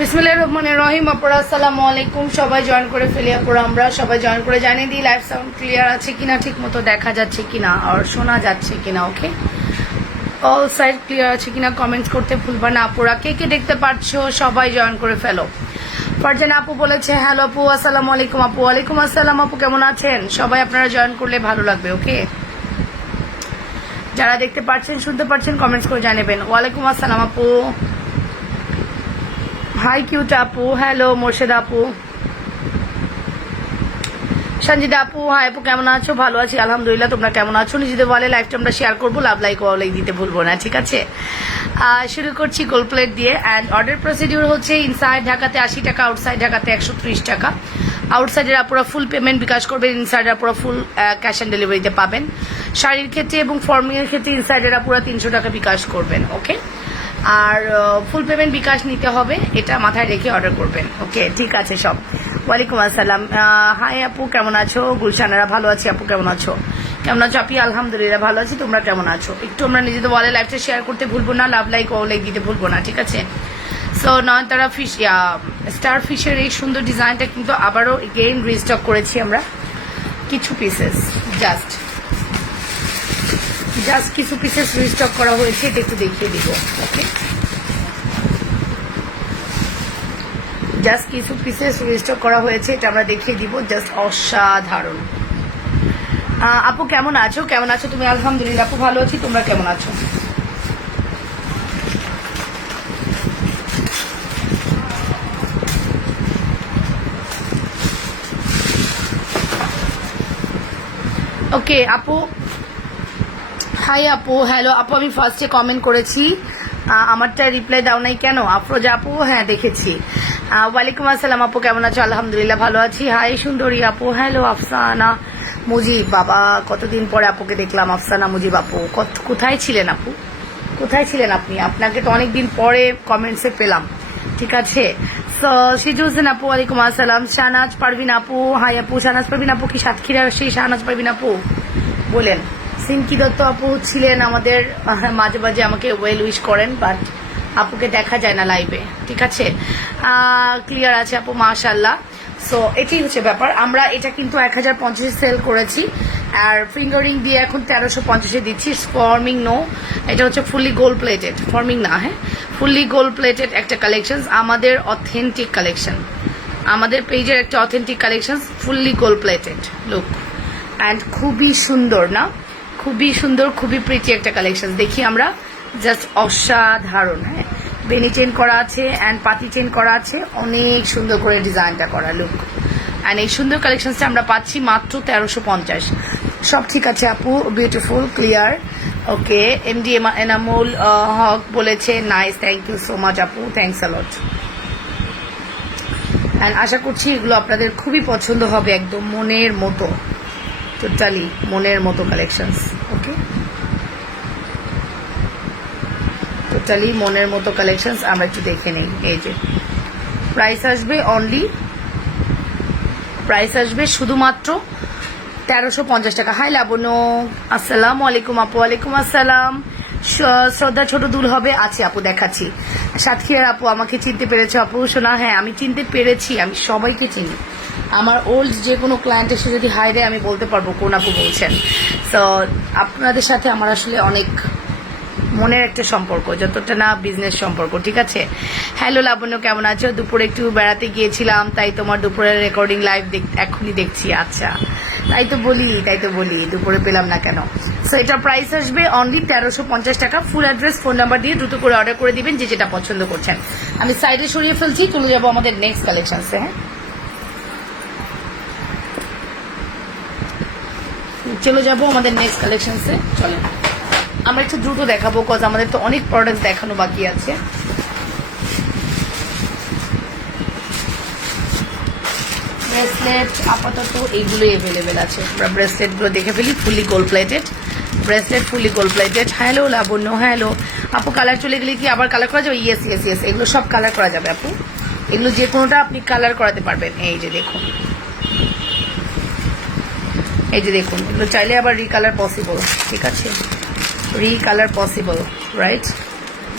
বিসমিল্লাহির রহমানির রহিম। আপুরা আসসালামু আলাইকুম। সবাই জয়েন করে ফেলি আপুরা, আমরা সবাই জয়েন করে জানিয়ে দিই লাইভ সাউন্ড ক্লিয়ার আছে কিনা, ঠিক মতো দেখা যাচ্ছে কিনা আর শোনা যাচ্ছে কিনা। ওকে, অল সাইড ক্লিয়ার আছে কিনা কমেন্টস করতে ভুলবা না আপুরা। কে কে দেখতে পাচ্ছো সবাই জয়েন করে ফেলো। ফারজানা আপু বলেছে হ্যালো আপু, আসসালামু আলাইকুম আপু। ওয়ালাইকুম আসসালাম আপু, কেমন আছেন সবাই? আপনারা জয়েন করলে ভালো লাগবে। ওকে, যারা দেখতে পাচ্ছেন শুনতে পাচ্ছেন কমেন্টস করে জানাবেন। ওয়ালাইকুম আসসালাম আপু, হাই কিউট আপু, হ্যালো মোর্শেদ আপু, সঞ্জিদা আপু, হাই আপু, কেমন আছো? ভালো আছি আলহামদুলিল্লাহ, তোমরা কেমন আছো? নিজেদের বলে লাইভটা আমরা শেয়ার করবো, লাভ লাইক ওয়ালাইক দিতে ভুলবো না, ঠিক আছে? শুরু করছি গোল্ড প্লেট দিয়ে। অ্যান্ড অর্ডার প্রসিডিউর হচ্ছে ইনসাইড ঢাকাতে 80 টাকা, আউটসাইড ঢাকাতে 130 টাকা। আউটসাইডের আপুরা ফুল পেমেন্ট বিকাশ করবেন, ইনসাইডের আপুরা ফুল ক্যাশ অন ডেলিভারিতে পাবেন। শাড়ির ক্ষেত্রে এবং ফর্মিংয়ের ক্ষেত্রে ইনসাইডের আপুরা 300 টাকা বিকাশ করবেন। ওকে, আর ফুল পেমেন্ট বিকাশ নিতে হবে, এটা মাথায় রেখে অর্ডার করবেন। ওকে, ঠিক আছে সব। ওয়ালাইকুম আসসালাম, হাই আপু, কেমন আছো? গুলশানারা, ভালো আছি আপু, কেমন আছো? কেমন আছো আপনি? আলহামদুলিল্লাহ ভালো আছি, তোমরা কেমন আছো? একটু আমরা নিজেদের বলে লাইভটা শেয়ার করতে ভুলবো না, লাভ লাইক ও লাইক দিতে ভুলবো না, ঠিক আছে? সো নয়নতারা ফিশ, স্টার ফিশের এই সুন্দর ডিজাইনটা কিন্তু আবারও এগেইন রিস্টক করেছি আমরা, কিছু পিসেস জাস্ট কিছু পিসেস রিস্টক করা হয়েছে, এটা একটু দেখিয়ে দিব। ওকে, জাস্ট কিছু পিসেস রিস্টক করা হয়েছে, এটা আমরা দেখিয়ে দিব। জাস্ট অসাধারণ। আপু কেমন আছো? কেমন আছো তুমি? আলহামদুলিল্লাহ আপু ভালো আছি, তোমরা কেমন আছো? ওকে আপু, হাই আপু, হ্যালো আপু, আমি ফার্স্টে কমেন্ট করেছি, আমারটা রিপ্লাই দাও নাই কেন? আফরোজা আপু, হ্যাঁ দেখেছি। ওয়ালাইকুম আসসালাম আপু, কেমন আছো? আলহামদুলিল্লাহ ভালো আছি। হাই সুন্দরী আপু, হ্যালো আফসানা মুজিব, বাবা কতদিন পরে আপুকে দেখলাম। আফসানা মুজিব আপু, কোথায় ছিলেন আপু? কোথায় ছিলেন আপনি? আপনাকে তো অনেকদিন পরে কমেন্টসে পেলাম, ঠিক আছে? সিজু হোসেন আপু, ওয়ালাইকুম আসসালাম। শাহনাজ পারভিন আপু, হাই আপু। শাহনাজ পারভিন আপু কি সাতক্ষীরা? সেই শাহনাজ পারভিন আপু বলেন। সিনকি দত্ত আপু ছিলেন আমাদের, মাঝে মাঝে আমাকে ওয়েল উইশ করেন, বাট আপুকে দেখা যায় না লাইভে, ঠিক আছে? ক্লিয়ার আছে আপু, মাশাল্লাহ। সো এটাই হচ্ছে ব্যাপার, আমরা এটা কিন্তু 1050 সেল করেছি, আর ফিঙ্গারিং দিয়ে এখন 1350 দিচ্ছি। ফর্মিং নো, এটা হচ্ছে ফুললি গোল্ড প্লেটেড, ফর্মিং না, হ্যাঁ ফুললি গোল্ড প্লেটেড একটা কালেকশন, আমাদের অথেন্টিক কালেকশন, আমাদের পেজের একটা authentic collection, fully gold plated look. And খুবই সুন্দর না, খুবই সুন্দর, খুবই প্রিটি একটা কালেকশন। দেখি আমরা, জাস্ট অসাধারণ। হ্যাঁ, বেনি চেন করা আছে অ্যান্ড পাতি চেন করা আছে, অনেক সুন্দর করে ডিজাইনটা করা লুক। অ্যান্ড এই সুন্দর কালেকশনটা আমরা পাচ্ছি মাত্র 1350। সব ঠিক আছে আপু, beautiful, clear. Okay, MD Enamul Haque বলেছে nice, thank you so much আপু, থ্যাংকস আ লট। অ্যান্ড আশা করছি এগুলো আপনাদের খুবই পছন্দ হবে, একদম মনের মতো, টোটালি মনের মতো কালেকশনস। ওকে, টোটালি মনের মতো কালেকশনস, আমরা একটু দেখে নেই। এই যে প্রাইস আসবে অনলি, প্রাইস আসবে শুধুমাত্র 1350 টাকা। হাই লাবণ্য, আসসালামু আলাইকুম আপু। ওয়ালাইকুম আসসালাম। শ্রদ্ধা ছোট দুল হবে আছে আপু, দেখাচ্ছি। সাতক্ষীরার আপু, আমাকে চিনতে পেরেছো আপু? শোনা, হ্যাঁ আমি চিনতে পেরেছি, আমি সবাইকে চিনি। আমার ওল্ড যে কোনো ক্লায়েন্ট এসে যদি হাই দেয় আমি বলতে পারবো কোন আপু বলছেন। তো আপনাদের সাথে আমার আসলে অনেক মনের একটা সম্পর্ক, যতটা না বিজনেস সম্পর্ক, ঠিক আছে? হ্যালো লাবণ্য, কেমন আছো? দুপুরে একটু বেড়াতে গিয়েছিলাম, তাই তোমার দুপুরের রেকর্ডিং লাইভ এখনই দেখছি। আচ্ছা, তাই তো বলি দুপুরে পেলাম না কেন। সো এটা প্রাইস আসবে অনলি 1350 টাকা। ফুল অ্যাড্রেস, ফোন নাম্বার দিয়ে দ্রুত করে অর্ডার করে দিবেন, যে যেটা পছন্দ করছেন। আমি সাইডে সরিয়ে ফেলছি, চলে যাবো আমাদের নেক্সট কালেকশনসে। হ্যাঁ, চলে যাবো আমাদের নেক্সট কালেকশনসে। চলেন আমরা একটু দ্রুত দেখাবো, কজ আমাদের তো অনেক প্রোডাক্ট দেখানো বাকি আছে। ব্রেসলেট আপাতত এইগুলোই অ্যাভেলেবেল আছে। আমরা ব্রেসলেটগুলো দেখে ফেলি। ফুলি গোল্ড প্লেটেড ব্রেসলেট, ফুলি গোল্ড প্লেটেড। হ্যালো লাবণ্য, হ্যালো আপু। কালার চলে গেলে কি আবার কালার করা যাবে? ইয়েস ইয়েস ইয়েস, এগুলো সব কালার করা যাবে আপু। এগুলো যে কোনোটা আপনি কালার করাতে পারবেন। এই যে দেখুন, এই যে দেখুন, এগুলো চাইলে আবার রিকালার পসিবল। ঠিক আছে, রিকালার পসিবল, রাইট?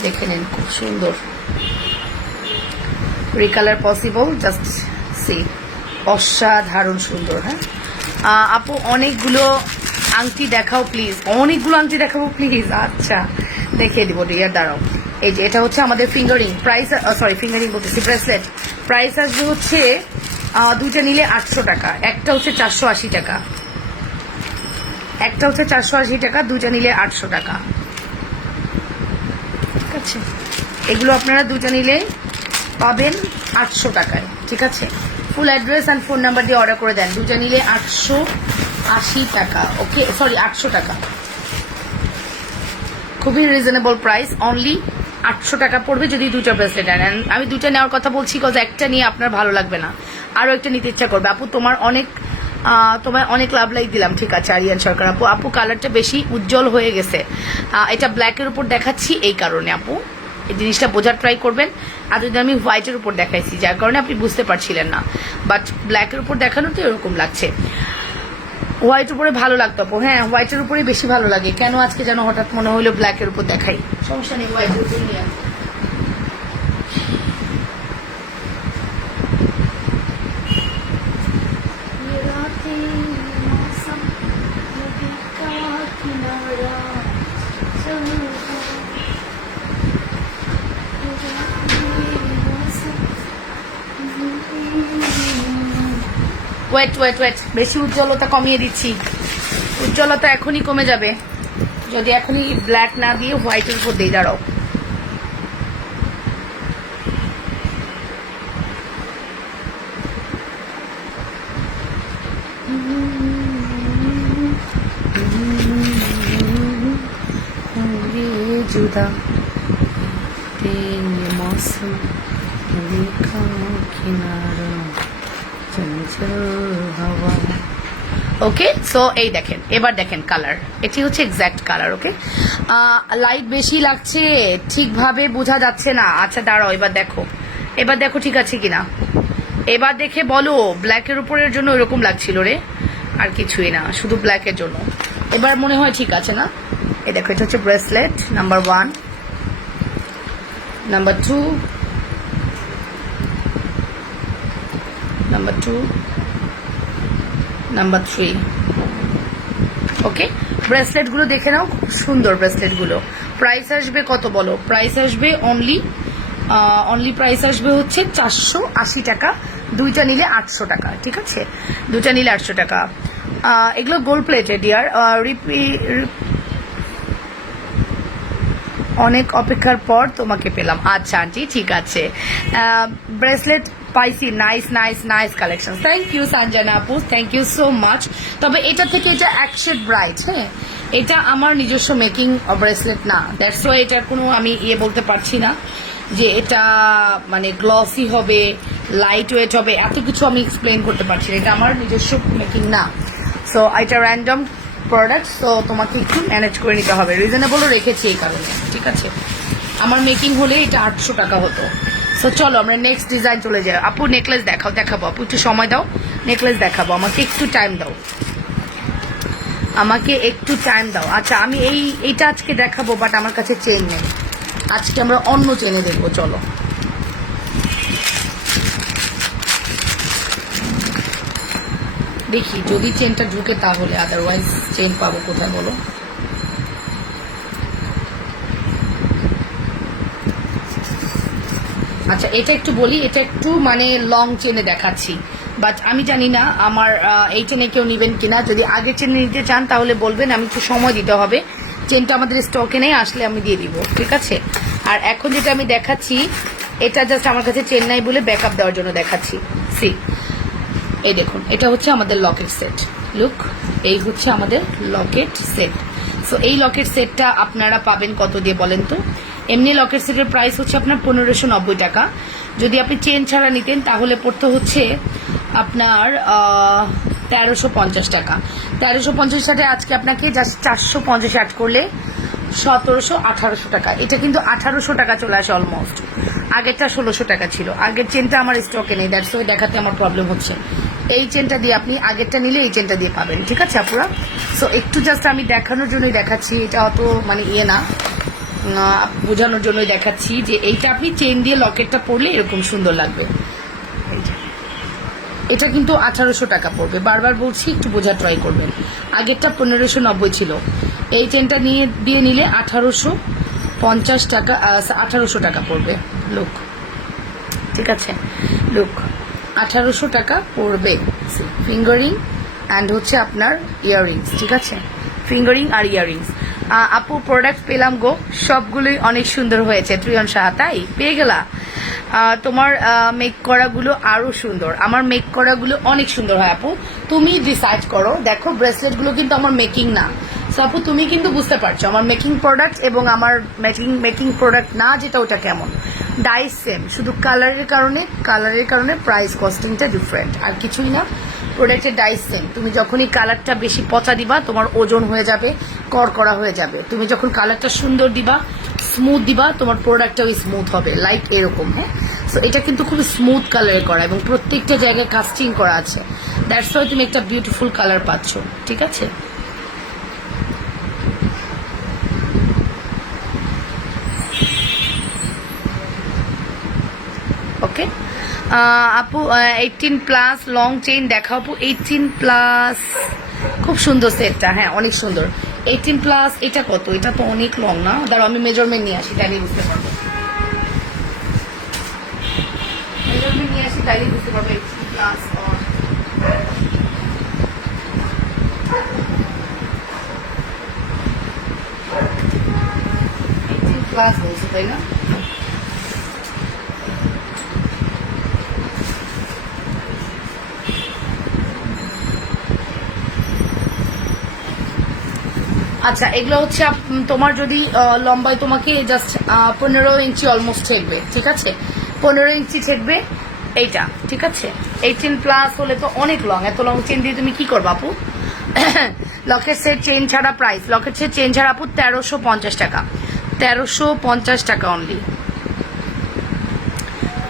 দেখে নিন, খুব সুন্দর রিকালার পসিবল। জাস্ট সি, অসাধারণ সুন্দর। হ্যাঁ আপু, অনেকগুলো আংটি দেখাও প্লিজ। অনেকগুলো আংটি দেখাবো প্লিজ? আচ্ছা, দেখিয়ে দিব ডিয়ার, দাঁড়াও। এই যে এটা হচ্ছে আমাদের ফিঙ্গারিং। প্রাইস, সরি ফিঙ্গারিং বলতেছি, ব্রেসলেট। প্রাইস আসবে হচ্ছে দুইটা নিলে 800 টাকা, একটা হচ্ছে 480 টাকা, একটা হচ্ছে 480 টাকা, দুইটা নিলে 800 টাকা। ঠিক আছে, এগুলো আপনারা দুইটা নিলে পাবেন 800 টাকায়। ঠিক আছে, ফুল অ্যাড্রেস অ্যান্ড ফোন নাম্বার দিয়ে অর্ডার করে দেন। দুইটা নিলে 880 টাকা। ওকে, সরি 800 টাকা। খুবই রিজনেবল প্রাইস, অনলি 800 টাকা পড়বে যদি দুইটা ব্রেসলেট আনেন। আমি দুইটা নেওয়ার কথা বলছি কজ একটা নিয়ে আপনার ভালো লাগবে না, আরও একটা নিতে ইচ্ছা করবে। আপু তোমার তোমায় অনেক লাভ লাইক দিলাম। ঠিক আছে আরিয়ান সরকার আপু। আপু কালারটা বেশি উজ্জ্বল হয়ে গেছে, এটা ব্ল্যাকের উপর দেখাচ্ছি এই কারণে আপু, এই জিনিসটা বোঝার ট্রাই করবেন। আর যদি আমি হোয়াইটের উপর দেখাইছি যার কারণে আপনি বুঝতে পারছিলেন না, বাট ব্ল্যাকের উপর দেখানো তো এরকম লাগছে। হোয়াইট উপরে ভালো লাগতো আপু। হ্যাঁ, হোয়াইটের উপরে বেশি ভালো লাগে। কেন আজকে যেন হঠাৎ মনে হলো ব্ল্যাকের উপর দেখাই। সমস্যা নেই, হোয়াইটের উপর নিয়ে ওয়েট ওয়েট ওয়েট, বেশি উজ্জ্বলতা কমিয়ে দিচ্ছি। উজ্জ্বলতা এখনই কমে যাবে যদি এখনই ব্ল্যাক না দিয়ে হোয়াইটের উপর দিয়ে। দাঁড়াও, जुदा मौसम देखा किनारा चंचल हवा। ওকে, সো এই দেখেন, এবার দেখেন কালার, এটি হচ্ছে এক্স্যাক্ট কালার। ওকে, লাইট বেশি লাগছে, ঠিকভাবে বোঝা যাচ্ছে না। আচ্ছা দাঁড়াও, এবার দেখো, এবার দেখো ঠিক আছে কিনা, এবার দেখে বলো। ব্ল্যাকের উপরের জন্য এরকম লাগছিল রে, আর কিছুই না, শুধু ব্ল্যাকের জন্য। এবার মনে হয় ঠিক আছে না? এই দেখো, এটা হচ্ছে bracelet number 1, number 2, number 2, number 3। ওকে, ব্রেসলেটগুলো দেখে নাও, খুব সুন্দর ব্রেসলেটগুলো। প্রাইস আসবে কত বলো? প্রাইস আসবে অনলি প্রাইস আসবে হচ্ছে 480 টাকা, দুইটা নিলে 800 টাকা। ঠিক আছে, দুইটা নিলে 800 টাকা। এগুলো গোল্ড প্লেটেড ইয়ার। অনেক অপেক্ষার পর তোমাকে পেলাম। আচ্ছা আন্টি, ঠিক আছে। ব্রেসলেট পাইছি, nice nice nice collection. Thank you Sanjana আপু, থ্যাংক ইউ সো মাচ। তবে এটা থেকে এটা অ্যাকশেড ব্রাইট। হ্যাঁ, এটা আমার নিজস্ব মেকিং ব্রেসলেট না, দ্যাটস ওয়াই এটার কোনো আমি বলতে পারছি না যে এটা মানে গ্লসি হবে, লাইট ওয়েট হবে, এত কিছু আমি এক্সপ্লেন করতে পারছি না। এটা আমার নিজস্ব মেকিং না, সো এটা র্যান্ডম প্রোডাক্ট, সো তোমাকে একটু ম্যানেজ করে নিতে হবে। রিজনেবলও রেখেছি এই কারণে। ঠিক আছে, আমার মেকিং হলে এটা 800 টাকা হতো। সো চলো আমরা নেক্সট ডিজাইন চলে যাই। আপু নেকলেস দেখাবো আপু, একটু সময় দাও, নেকলেস দেখাবো, আমাকে একটু টাইম দাও, আমাকে একটু টাইম দাও। আচ্ছা, আমি এইটা আজকে দেখাবো, বাট আমার কাছে চেন নেই। আজকে আমরা অন্য চেনে দেখবো, চলো। দেখি যদি চেনটা ঢুকে তাহলে, আদারওয়াইজ চেন পাবো কোথায় বলো? আচ্ছা, এটা একটু বলি, এটা একটু মানে লং চেনে দেখাচ্ছি, বাট আমি জানি না আমার এই চেনে কেউ নেবেন কিনা। যদি আগে চেনে নিতে চান তাহলে বলবেন, আমি একটু সময় দিতে হবে। চেনটা আমাদের স্টকে নেই, আসলে আমি দিয়ে দিব। ঠিক আছে, আর এখন যেটা আমি দেখাচ্ছি এটা জাস্ট আমার কাছে চেন নাই বলে ব্যাকআপ দেওয়ার জন্য দেখাচ্ছি। সি, এই দেখুন, এটা হচ্ছে আমাদের লকেট সেট। লুক, এই হচ্ছে আমাদের লকেট সেট। সো এই লকেট সেটটা আপনারা পাবেন কত দিয়ে বলেন তো? এমনি লকেট সেটের প্রাইস হচ্ছে আপনার 1590 টাকা। যদি আপনি চেন ছাড়া নিতেন তাহলে পড়তে হচ্ছে আপনার 1350 টাকা। 1350 সাথে আজকে আপনাকে জাস্ট 450 অ্যাড করলে 1700-1800 টাকা। এটা কিন্তু 1800 টাকা চলে আসে অলমোস্ট। আগেরটা 1600 টাকা ছিল। আগের চেনটা আমার স্টকে নেই, দ্যাটস ওয়াই দেখাতে আমার প্রবলেম হচ্ছে। এই চেনটা দিয়ে আপনি আগেরটা নিলে এই চেনটা দিয়ে পাবেন, ঠিক আছে আপুরা? সো একটু জাস্ট আমি দেখানোর জন্যই দেখাচ্ছি, এটা অত মানে ইয়ে না, বোঝানোর জন্যই দেখাচ্ছি যে এইটা আপনি চেন দিয়ে লকেটটা পরলে এরকম সুন্দর লাগবে। এটা কিন্তু 1800 টাকা পড়বে, বারবার বলছি একটু বোঝা ট্রাই করবেন। আগেরটা 1590 ছিল, এই চেনটা দিয়ে নিলে 1850 টাকা 1800 টাকা পড়বে। লুক, ঠিক আছে, লুক 1800 টাকা পড়বে। ফিঙ্গারিং অ্যান্ড হচ্ছে আপনার ইয়াররিংস, ঠিক আছে, ফিঙ্গারিং আর ইয়াররিংস। আপু প্রোডাক্ট পেলাম গো, সবগুলোই অনেক সুন্দর হয়েছে। ত্রিয়ন সাহা, তাই পেয়ে গেলা? তোমার মেক করাগুলো আরো সুন্দর, আমার মেক করাগুলো অনেক সুন্দর হয় আপু, তুমি ডিসাইড করো। দেখো ব্রেসলেটগুলো কিন্তু আমার মেকিং না, সো আপু তুমি কিন্তু বুঝতে পারছো আমার মেকিং প্রোডাক্ট এবং আমার মেকিং প্রোডাক্ট না যেটা, ওটা কেমন। ডাইস সেম, শুধু কালারের কারণে প্রাইস কস্টিংটা ডিফারেন্ট, আর কিছুই না। প্রোডাক্টের ডাইস সেম, তুমি যখনই কালারটা বেশি পচা দিবা তোমার ওজন হয়ে যাবে, কড়কড়া হয়ে যাবে। তুমি যখন কালারটা সুন্দর দিবা, স্মুথ দিবা, তোমার প্রোডাক্টটাও স্মুথ হবে, লাইক এরকম। হ্যাঁ, সো এটা কিন্তু খুবই স্মুথ কালারে করা এবং প্রত্যেকটা জায়গায় কাস্টিং করা আছে, দ্যাটস ওয়াই তুমি একটা বিউটিফুল কালার পাচ্ছ, ঠিক আছে? ওকে আপু, 18+ লং চেইন দেখাও আপু। 18+, খুব সুন্দর সেটটা, হ্যাঁ অনেক সুন্দর। 18+, এটা কত? এটা তো অনেক লং না, দাঁড়াও আমি মেজারমেন্ট নিয়ে আসি, তাইলে বুঝতে পারবো। মেজারমেন্ট নিয়ে আসি, তাইলে বুঝতে পারবো 18+ or 18+ বলছে, তাই না? আচ্ছা, এগুলো হচ্ছে তোমার যদি লম্বায় তোমাকে জাস্ট 15 ইঞ্চি অলমোস্ট ঠেকবে, ঠিক আছে? 15 ইঞ্চি ঠেকবে এইটা, ঠিক আছে? 18+ হলে তো অনেক লং, এত লং চেন দিয়ে তুমি কি করবে আপু? লকেট সেট চেন ছাড়া প্রাইস, লকেট সেট চেন ছাড়া আপু 1350 টাকা। 1350 টাকা অনলি,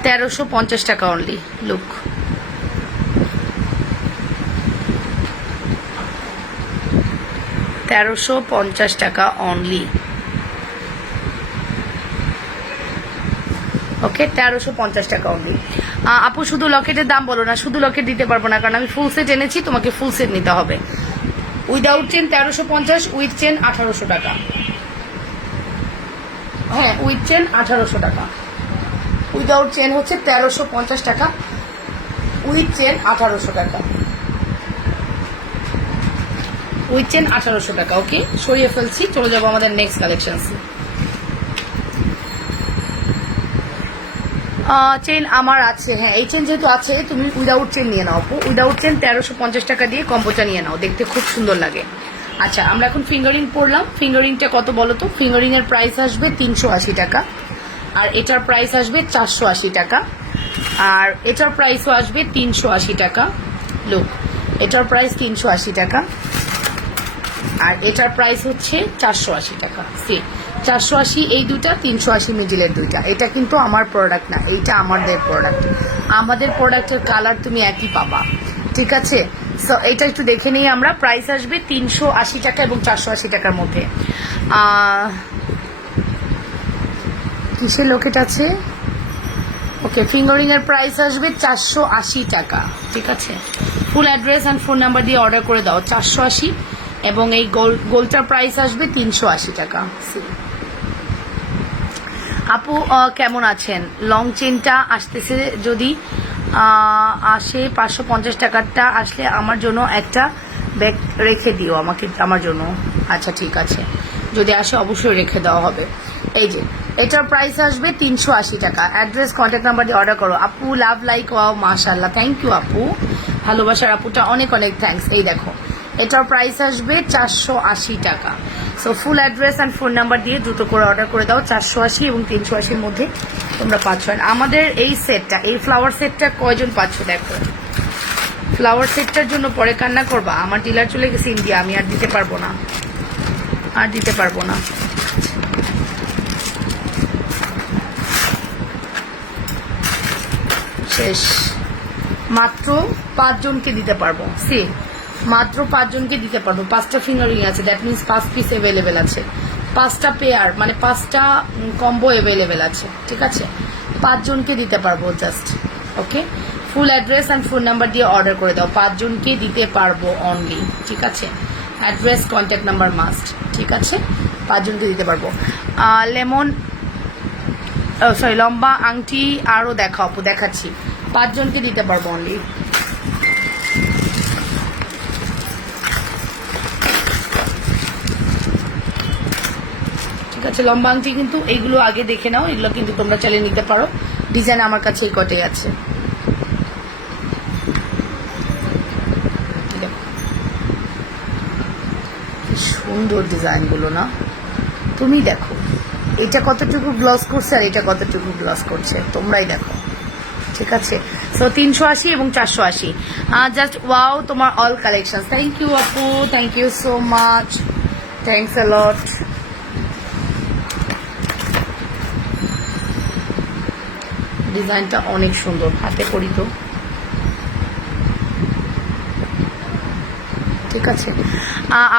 1350 টাকা অনলি। লুক, 1350 টাকা অনলি। ওকে, 1350 টাকা অনলি। আপু শুধু লকেটের দাম বলো না, শুধু লকেট দিতে পারবো না, কারণ আমি ফুল সেট এনেছি, তোমাকে ফুল সেট নিতে হবে। উইদাউট চেন 1350, উইথ চেন 1800 টাকা। হ্যাঁ, উইথ চেন 1800 টাকা। উইদাউট চেন হচ্ছে 1350 টাকা, উইথ চেন 1800 টাকা। উইথ চেন 1800 টাকা। ওকে, সরিয়ে ফেলছি, চলে যাবো আমাদের নেক্সট কালেকশন। চেন আমার আছে, হ্যাঁ এই চেন যেহেতু আছে তুমি উইদাউট চেন নিয়ে নাও আপু। উইদাউট চেন 1350 টাকা দিয়ে কম্বোটা নিয়ে নাও, দেখতে খুব সুন্দর লাগে। আচ্ছা, আমরা এখন ফিঙ্গারিং পড়লাম। ফিঙ্গারিংটা কত বলো তো? ফিঙ্গারিং এর প্রাইস আসবে 380 টাকা, আর এটার প্রাইস আসবে 480 টাকা, আর এটার প্রাইসও আসবে 380 টাকা। লুক, এটার প্রাইস 380 টাকা, আর এটার প্রাইস হচ্ছে 480 টাকা। সি 480 এই দুইটা, 380 মিডিলের দুইটা। এটা কিন্তু আমার প্রোডাক্ট না, এইটা আমাদের প্রোডাক্ট। আমাদের প্রোডাক্টের কালার তুমি একই পাবা, ঠিক আছে? সো এটা একটু দেখে নিই আমরা। প্রাইস আসবে 380 টাকা এবং 480 টাকার মধ্যে। কিসের লকেট আছে? ওকে, ফিঙ্গারিং এর প্রাইস আসবে 480 টাকা, ঠিক আছে? ফুল অ্যাড্রেস অ্যান্ড ফোন নাম্বার দিয়ে অর্ডার করে দাও। 480, এবং এই গোলটার প্রাইস আসবে 380 টাকা। আপু কেমন আছেন? লং চেনটা আসতেছে, যদি আসে 550 টাকারটা আসলে আমার জন্য একটা ব্যাগ রেখে দিও আমাকে, আমার জন্য। আচ্ছা ঠিক আছে, যদি আসে অবশ্যই রেখে দেওয়া হবে। এই যে এটার প্রাইস আসবে 380 টাকা। অ্যাড্রেস কন্ট্যাক্ট নাম্বার দিয়ে অর্ডার করো। আপু লাভ লাইক ওয়াও, মাশাআল্লাহ, থ্যাংক ইউ আপু, ভালোবাসার আপুটা অনেক অনেক থ্যাঙ্কস। এই দেখো এটার প্রাইস আসবে 480 টাকা। So full address and phone number দিয়ে দ্রুত করে অর্ডার করে দাও। 480 এবং 380-র মধ্যে তোমরা পাচ্ছ। আমাদের এই সেটটা, এই ফ্লাওয়ার সেটটা কয়জন পাচ্ছ দেখো। ফ্লাওয়ার সেটটার জন্য পরে কান্না করবা? আমার ডিলার চলে গেছে ইন্ডিয়া, আমি আর দিতে পারবো না, আর দিতে পারবো না। শেষ। মাত্র 5 জনকে দিতে পারবো। সি মাত্র 5 জনকে দিতে পারবো। 5টা ফিঙ্গারিং আছে, দ্যাট মিনস 5 পিস অ্যাভেলেবেল আছে, 5টা পেয়ার মানে 5টা কম্বো অ্যাভেলেবেল আছে, ঠিক আছে? 5 জনকে দিতে পারবো just. Okay, full address and phone number দিয়ে অর্ডার করে দাও। 5 জনকে দিতে পারবো অনলি, ঠিক আছে? অ্যাড্রেস, কন্ট্যাক্ট নাম্বার মাস্ট, ঠিক আছে? 5 জনকে দিতে পারবো। লেমন সরি লম্বা আংটি আরও দেখাও আপু, দেখাচ্ছি। 5 জনকে দিতে পারবো অনলি। ঠিক আছে, লম্বা আংটি কিন্তু এইগুলো আগে দেখে নাও, এগুলো কিন্তু তোমরা চাইলে নিতে পারো। ডিজাইন আমার কাছে এই কটাই আছে। কি সুন্দর ডিজাইনগুলো না, তুমি দেখো এটা কতটুকু গ্লস করছে আর এটা কতটুকু গ্লস করছে, তোমরাই দেখো, ঠিক আছে? সো 380 এবং 480, জাস্ট ওয়াও তোমার অল কালেকশন। থ্যাংক ইউ আপু, thank you so much, thanks a lot. ডিজাইনটা অনেক সুন্দর, হাতে করি তো, ঠিক আছে?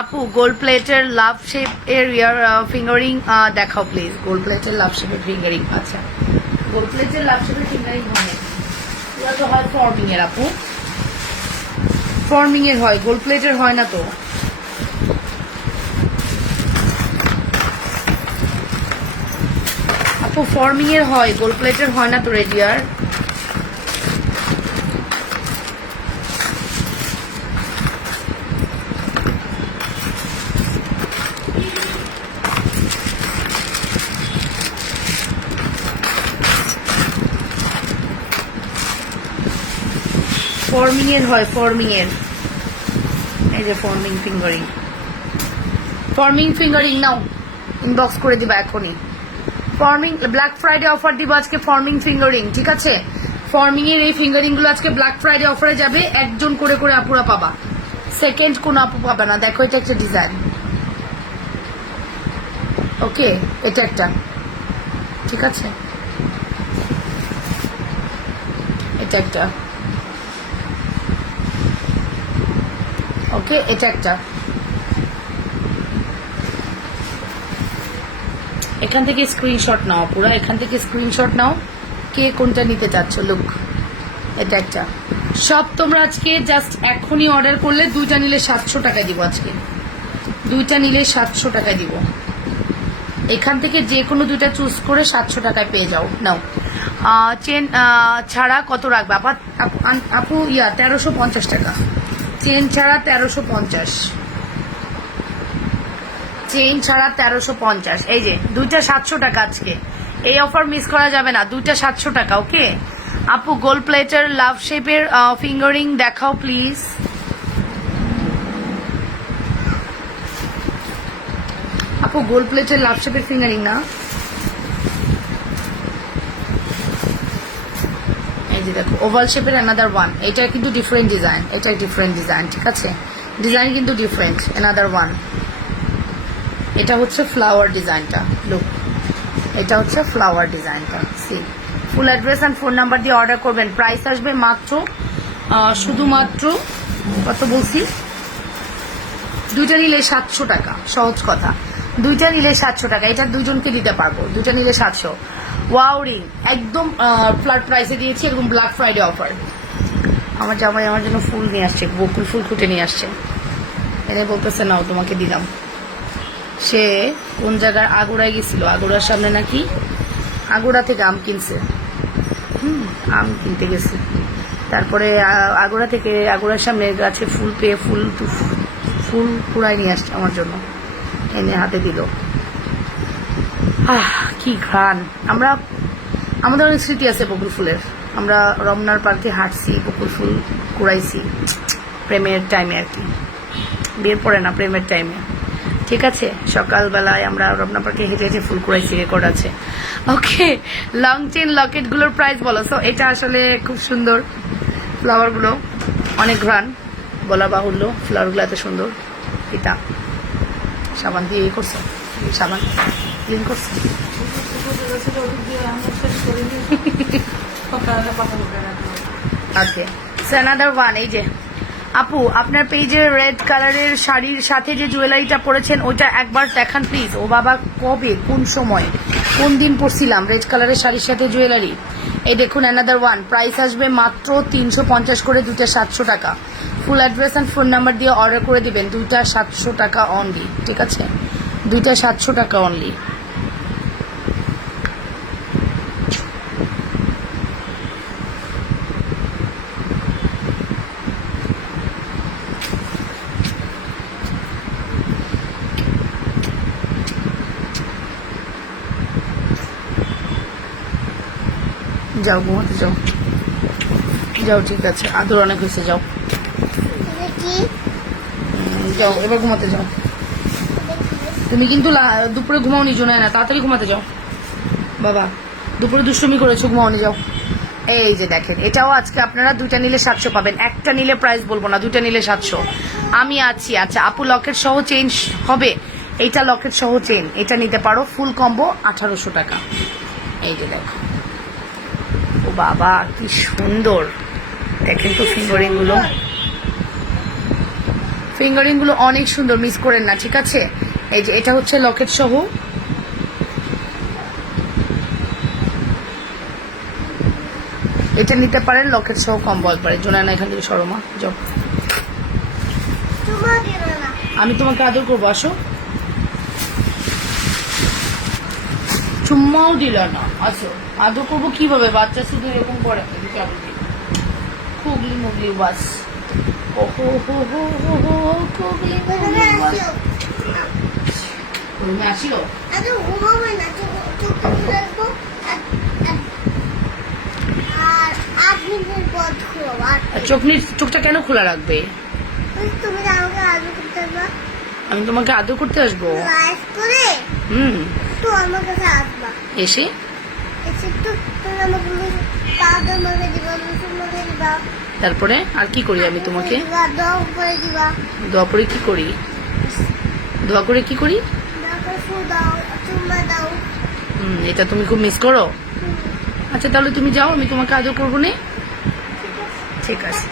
আপু গোল্ড প্লেটের লাভ শেপ এর ইয়ার ফিঙ্গারিং দেখাও প্লিজ। গোল্ড প্লেটের লাভ শেপের ফিঙ্গারিং, আচ্ছা গোল্ড প্লেটের লাভ শেপের ফিঙ্গারিং হয়, এগুলো তো হয় ফর্মিং এর আপু, ফর্মিং এর হয়, গোল্ড প্লেটের হয় না তো। আপু ফর্মিং এর হয়, গোল্ড প্লেটের হয় না তো রেডিয়ার। ফর্মিং এর হয়, ফর্মিং এর, এই যে ফর্মিং ফিঙ্গারিং, ফর্মিং ফিঙ্গারিং নাও, ইনবক্স করে দিবা এখনই। ফর্মিং ব্ল্যাক ফ্রাইডে অফার দিব আজকে, ফর্মিং ফিঙ্গারিং, ঠিক আছে? ফর্মিং এর এই ফিঙ্গারিং গুলো আজকে ব্ল্যাক ফ্রাইডে অফারে যাবে, একজন করে করে আপুরা পাবা, সেকেন্ড কোন আপু পাবে না। দেখো এটা একটা ডিজাইন, ওকে এটা একটা, ঠিক আছে? এটা একটা, ওকে এটা একটা। এখান থেকে স্ক্রিনশট নাও পুরো, এখান থেকে স্ক্রিনশট নাও, কে কোনটা নিতে চাচ্ছ। লুক এটা একটা, সব তোমরা আজকে জাস্ট এখনই অর্ডার করলে, 2টা নিলে 700 টাকা দিব আজকে, 2টা নিলে 700 টাকা দিব। এখান থেকে যে কোনো 2টা চুজ করে 700 টাকায় পেয়ে যাও। নাও চেন ছাড়া কত রাখবে আপু? 1350 টাকা চেন ছাড়া, 1350 চেইন ছাড়া 1350। এই যে 2টা 700 টাকা আজকে, এই অফার মিস করা যাবে না, 2টা 700 টাকা। ওকে আপু গোল্ড প্লেটের লাভ শেপের ফিঙ্গারিং দেখাও প্লিজ। আপু গোল্ড প্লেটের লাভ শেপের ফিঙ্গারিং না, এই যে দেখো ওভাল শেপের অ্যানাদার ওয়ান, এটা কিন্তু ডিফারেন্ট ডিজাইন, এটা ডিফারেন্ট ডিজাইন, ঠিক আছে? ডিজাইন কিন্তু ডিফারেন্ট, অ্যানাদার ওয়ান। এটা হচ্ছে ফ্লাওয়ার ডিজাইনটা, লুক এটা হচ্ছে ফ্লাওয়ার ডিজাইনটা। সি full address and phone number দিয়ে অর্ডার করবেন। প্রাইস আসবে মাত্র শুধুমাত্র কত বলছি, 2টা নিলে 700 টাকা, সহজ কথা, 2টা নিলে 700 টাকা। এটা 2 জনকে দিতে পারবো, 2টা নিলে 700। ওয়াও রিং একদম ফ্ল্যাট প্রাইসে দিয়েছি, এরকম ব্ল্যাক ফ্রাইডে অফার। আমার জামাই আমার জন্য ফুল নিয়ে আসছে, বকুল ফুল কুটে নিয়ে আসছে, এনে বলতেছে নাও তোমাকে দিলাম। সে কোন জায়গার আগুড়ায় গেছিল, আগুড়ার সামনে নাকি, আগুড়া থেকে আম কিনছে, আম কিনতে গেছে, তারপরে আগুড়া থেকে আগুড়ার সামনে গাছে ফুল পেয়ে ফুল কুড়াই নিয়ে আসছে আমার জন্য, এনে হাতে দিল। কি ঘ্রাণ! আমাদের অনেক স্মৃতি আছে বকুল ফুলের, আমরা রমনার পার্কে হাঁটছি, বকুল ফুল কুড়াইছি, প্রেমের টাইমে আর কি, বিয়ের পরে না, প্রেমের টাইমে, ঠিক আছে? সকালবেলায় আমরা রমনা পার্কে হেঁটে হেঁটে ফুল কুড়াইছি, রেকর্ড আছে। ওকে লং চেন লকেট গুলোর প্রাইস বলো। সো এটা আসলে খুব সুন্দর, ফ্লাওয়ার গুলো অনেক ঘ্রাণ, বলা বাহুল্য। ফ্লাওয়ারগুলো এত সুন্দর। এটা সাবান দিয়ে ইয়ে করছো, সাবান ক্লিন করছো। ওকে, অ্যানাদার ওয়ান। এই যে আপু, আপনার পেজে রেড কালারের শাড়ির সাথে যে জুয়েলারিটা পরেছেন ওইটা একবার দেখান প্লিজ। ও বাবা, কবে, কোন সময়, কোন দিন পরছিলাম রেড কালারের শাড়ির সাথে জুয়েলারি? এই দেখুন অ্যানাদার ওয়ান। প্রাইস আসবে মাত্র 350 করে, দুইটা 700 টাকা। Full address and phone number দিয়ে অর্ডার করে দিবেন। দুইটা 700 টাকা অনলি, ঠিক আছে? দুইটা 700 টাকা অনলি। যাও ঘুমাতে যাও, যাও, ঠিক আছে, আদর অনেক হয়েছে, যাও যাও, এবার ঘুমাতে যাও। তুমি কিন্তু দুপুরে ঘুমাওনি, জোনায় না, তাড়াতাড়ি ঘুমাতে যাও বাবা। দুপুরে দুষ্টুমি করেছো, ঘুমাওনি, যাও। এই যে দেখেন, এটাও আজকে আপনারা দুইটা নিলে 700 পাবেন। একটা নিলে প্রাইস বলবো না, দুইটা নিলে 700 আমি আছি। আচ্ছা আপু, লকেট সহ চেইন হবে? এইটা লকেট সহ চেইন, এটা নিতে পারো, ফুল কম্বো 1800 টাকা। এই যে দেখো, ও বাবা কি সুন্দর, দেখেন তো ফিঙ্গারিং গুলো, ফিঙ্গারিং গুলো অনেক সুন্দর, মিস করেন না, ঠিক আছে? এই যে এটা হচ্ছে লকেট সহ, এটা নিতে পারেন লকেট সহ কম্বো একবারে। জোনা না, এখান থেকে সরমা, যাও, আমি তোমাকে আদর করবো, আসো। চুম্মাও দিল না, আসো, আদর করবো কিভাবে? বাচ্চা শুধু এরকম করে, খুগলি মুগলি বাস। ওহো হো হো হো হো, খুগলি মুগলি বাস। রুমে আসিও, চোখটা কেন খোলা রাখবে? আমি তোমাকে আদর করতে আসবো। এসে তারপরে আর কি করি আমি তোমাকে? দোয়া করে কি করি? দোয়া করে কি করি? এটা তুমি খুব মিস করো? আচ্ছা তাহলে তুমি যাও, আমি তোমাকে আদর করবো না, ঠিক আছে?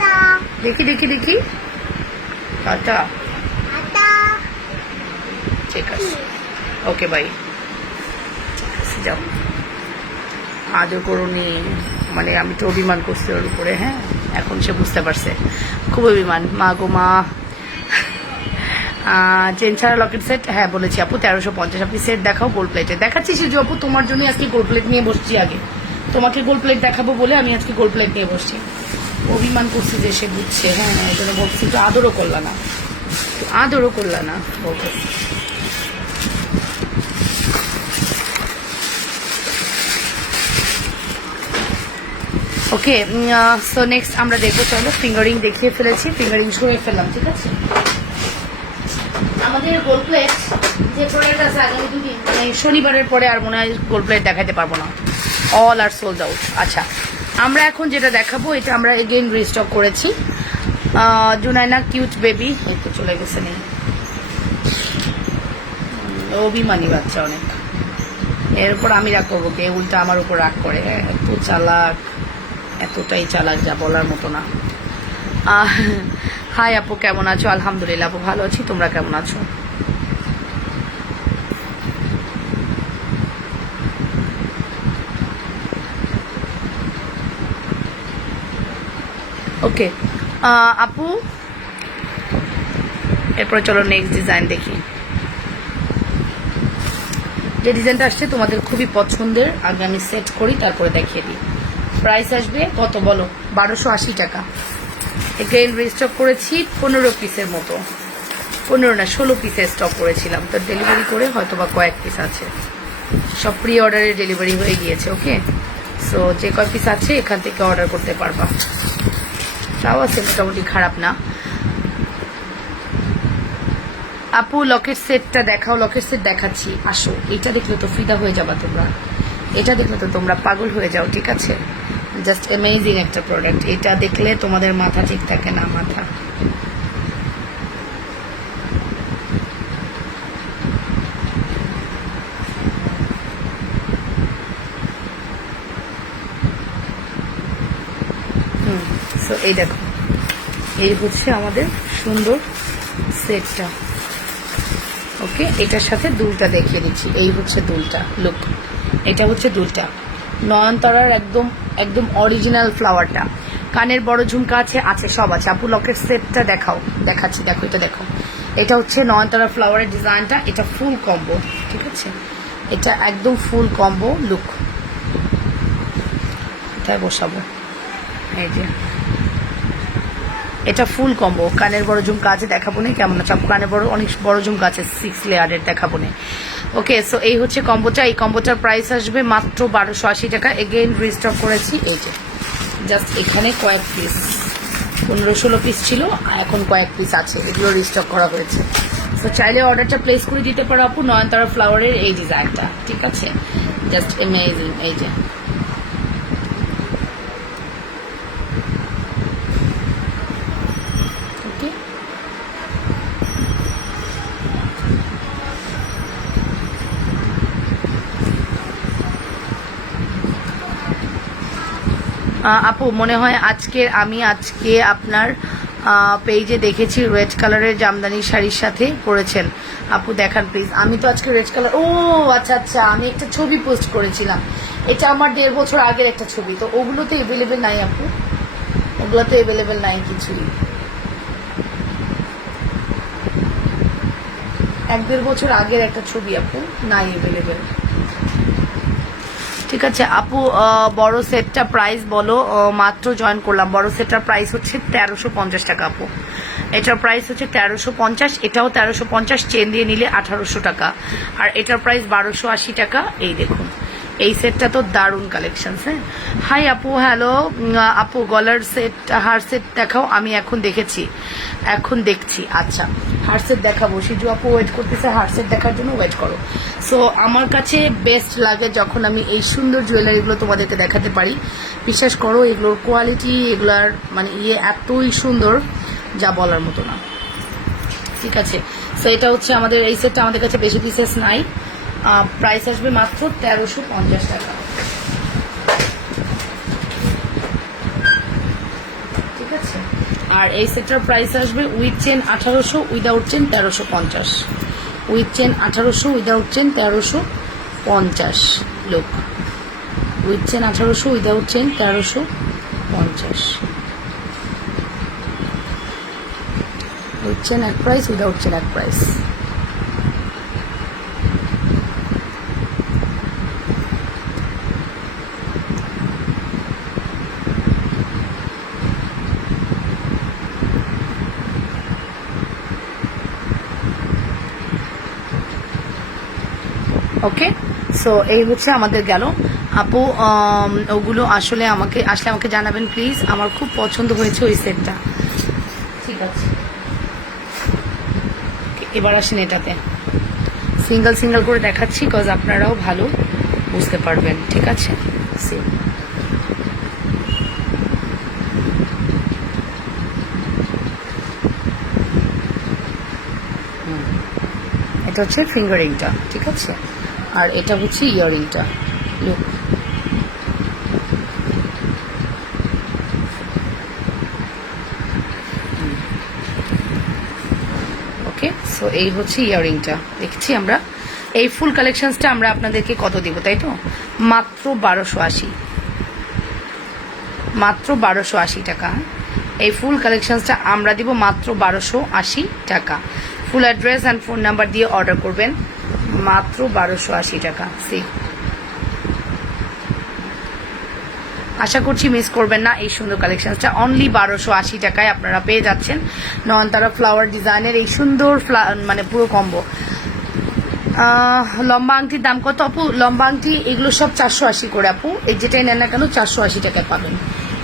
দেখি দেখি দেখি, টাটা, ঠিক আছে, ওকে বাই। যাও, আদর করুনি মানে আমি তো অভিমান করছি ওর উপরে। হ্যাঁ, এখন সে বুঝতে পারছে, খুব অভিমান। মা গো মা। চেন ছাড়া লকেট সেট, হ্যাঁ বলেছি আপু 1350। আপনি সেট দেখাও গোল্ড প্লেটে। দেখাচ্ছি সে আপু, তোমার জন্য আজকে গোল্ড প্লেট নিয়ে বসছি। আগে তোমাকে গোল্ড প্লেট দেখাবো বলে আমি আজকে গোল্ড প্লেট নিয়ে বসছি। অভিমান করছি যে সে বুঝছে। হ্যাঁ, এই জন্য বলছি, তো আদরও করলা না, আদরও করলা না বলতে। ওকে, সো নেক্সট আমরা দেখবো, চলো ফিঙ্গারিং দেখিয়ে ফেলেছি, ফিঙ্গারিং সরিয়ে ফেললাম, ঠিক আছে? আমাদের গোল্ড প্লেট যে প্রোডাক্ট আছে আগামী দুদিন, মানে শনিবারের পরে আর মনে হয় গোল্ড প্লেট দেখাতে পারবো না, অল আর সোল্ড আউট। আচ্ছা, আমরা এখন যেটা দেখাবো এটা আমরা এগেইন রিস্টক করেছি। জুনাইনা কিউট বেবি, এই তো চলে গেছে, নেই, অভিমানী বাচ্চা অনেক। এর উপর আমি রাগ করবো কে? উল্টা আমার উপর রাগ করে, এত চালাক, এতটাই চালাক যা বলার মতো না। হাই আপু, কেমন আছো? আলহামদুলিল্লাহ আপু ভালো আছি, তোমরা কেমন আছো? ওকে আপু, এরপরে চলো নেক্সট ডিজাইন দেখি। যে ডিজাইনটা আসছে তোমাদের খুবই পছন্দের, আগে আমি সেট করি তারপরে দেখিয়ে দিই। প্রাইস আসবে কত বলো? 1280 টাকা। এগেইন রিস্টক করেছি 15 পিসের মতো, 15 না 16 পিসের স্টক করেছিলাম, তো ডেলিভারি করে হয়তো বা কয়েক পিস আছে, সব প্রি অর্ডারে ডেলিভারি হয়ে গিয়েছে। ওকে, সো যে কয় পিস আছে এখান থেকে অর্ডার করতে পারবা, তাও আছে মোটামুটি, খারাপ না। আপু লকেট সেটটা দেখাও। লকেট সেট দেখাচ্ছি, আসো। এটা দেখলে তো ফিদা হয়ে যাবা তোমরা, এটা দেখলে তো তোমরা পাগল হয়ে যাও, ঠিক আছে? জাস্ট অ্যামেজিং একটা প্রোডাক্ট। এটা দেখলে তোমাদের মাথা ঠিক থাকে না, মাথা। সো এই দেখো, এই হচ্ছে আমাদের সুন্দর সেটটা। ওকে, এটার সাথে দুলটা দেখিয়ে দিচ্ছি। এই হচ্ছে দুলটা, লুক, এটা হচ্ছে দুলটা নয়নতারার একদম একদম অরিজিনাল ফ্লাওয়ারটা। কানের বড় ঝুমকা আছে, আছে সব আছে। আপু লকেট সেটটা দেখাও, দেখাচ্ছি, দেখো এটা দেখো। এটা হচ্ছে নয়নতারা ফ্লাওয়ারের ডিজাইনটা, এটা ফুল কম্বো, ঠিক আছে, এটা একদম ফুল কম্বো। লুক, কোথায় বসাবো, এই যে এটা ফুল কম্বো। কানের বড় ঝুমকা আছে, দেখাবো না কেমন আছে আপু, কানের বড় অনেক বড় ঝুমকা আছে 6 লেয়ারের, দেখাবো না। ওকে, সো এই হচ্ছে কম্বোটা। এই কম্বোটার প্রাইস আসবে মাত্র 1280 টাকা। এগেইন রিস্টক করেছি, এই যে জাস্ট এখানে কয়েক পিস, 15-16 পিস ছিল, এখন কয়েক পিস আছে, এগুলো রিস্টক করা হয়েছে। সো চাইলে অর্ডারটা প্লেস করে দিতে পারো আপু, নয়নতারা ফ্লাওয়ারের এই ডিজাইনটা, ঠিক আছে, জাস্ট অ্যামেজিং। এই যে আপু মনে হয় আজকে আপনার পেজে দেখেছি রেড কালারের জামদানি শাড়ির সাথে পরেছেন। আপু দেখান প্লিজ। আমি তো আজকে রেড কালার, ও আচ্ছা আচ্ছা, আমি একটা ছবি পোস্ট করেছিলাম, এটা আমার 1.5 বছর আগের একটা ছবি, তো ওগুলোতে অ্যাভেলেবেল নাই আপু, ওগুলোতে অ্যাভেলেবেল নাই কিছুই। 1-1.5 বছর আগের একটা ছবি আপু, নাই অ্যাভেলেবেল। ঠিক আছে আপু, বড় সেটটা প্রাইস বলো। মাত্র জয়েন করলাম, বড় সেটটার প্রাইস হচ্ছে 1350 টাকা আপু। এটার প্রাইস হচ্ছে 1350, এটাও 1350, চেন দিয়ে নিলে 1800 টাকা, আর এটার প্রাইস 1280 টাকা। এই দেখুন, এই সেটটা তো দারুণ কালেকশন। হ্যাঁ, হাই আপু, হ্যালো আপু, গলার সেট, হার সেট দেখাও। আমি এখন দেখছি। আচ্ছা, হার সেট দেখাবো। সিজু আপু ওয়েট করতেছে হার সেট দেখার জন্য, ওয়েট করো। সো আমার কাছে বেস্ট লাগে যখন আমি এই সুন্দর জুয়েলারিগুলো তোমাদেরকে দেখাতে পারি। বিশ্বাস করো, এগুলোর কোয়ালিটি, এগুলার মানে এতই সুন্দর, যা বলার মতো না। ঠিক আছে, সো এটা হচ্ছে আমাদের এই সেটটা, আমাদের কাছে বেশি পিসেস নাই। প্রাইস আসবে মাত্র 1350 টাকা। ঠিক আছে, আর এই সেটটার প্রাইস আসবে with chain 1800, without chain 1350। With chain 1800, without chain 1350। লোক, with chain 1800, without chain 1350। With chain এক প্রাইস, উইদাউট চেন এক প্রাইস। ওকে, সো এই হচ্ছে আমাদের গেল আপু। ওগুলো আসলে আমাকে জানাবেন প্লিজ, আমার খুব পছন্দ হয়েছে ওই সেটটা। ঠিক আছে, এবার আসেন এটাতে সিঙ্গেল করে দেখাচ্ছি, বিকজ আপনারাও ভালো বুঝতে পারবেন। ঠিক আছে, এটা হচ্ছে ফিঙ্গারিংটা, ঠিক আছে, আর এটা হচ্ছে ইয়ারিংটা। লুক, ওকে, সো এই হচ্ছে ইয়ারিংটা। দেখছি আমরা এই ফুল কালেকশনসটা আমরা আপনাদেরকে কত দিব, তাই তো? মাত্র 1280, মাত্র 1280 টাকা। এই ফুল কালেকশনসটা আমরা দিব মাত্র 1280 টাকা। Full address and phone number দিয়ে অর্ডার করবেন, মাত্র 1280 টাকা। আশা করছি মিস করবেন না এই সুন্দর কালেকশনসটা। অনলি 1280 টাকায় আপনারা পেয়ে যাচ্ছেন নয়নতারা ফ্লাওয়ার ডিজাইনের এই সুন্দর মানে পুরো কম্বো। লম্বা আংটির দাম কত আপু? লম্বা আংটি এগুলো সব 480 করে আপু, এই যেটাই নেন না কেন 480 টাকায় পাবেন।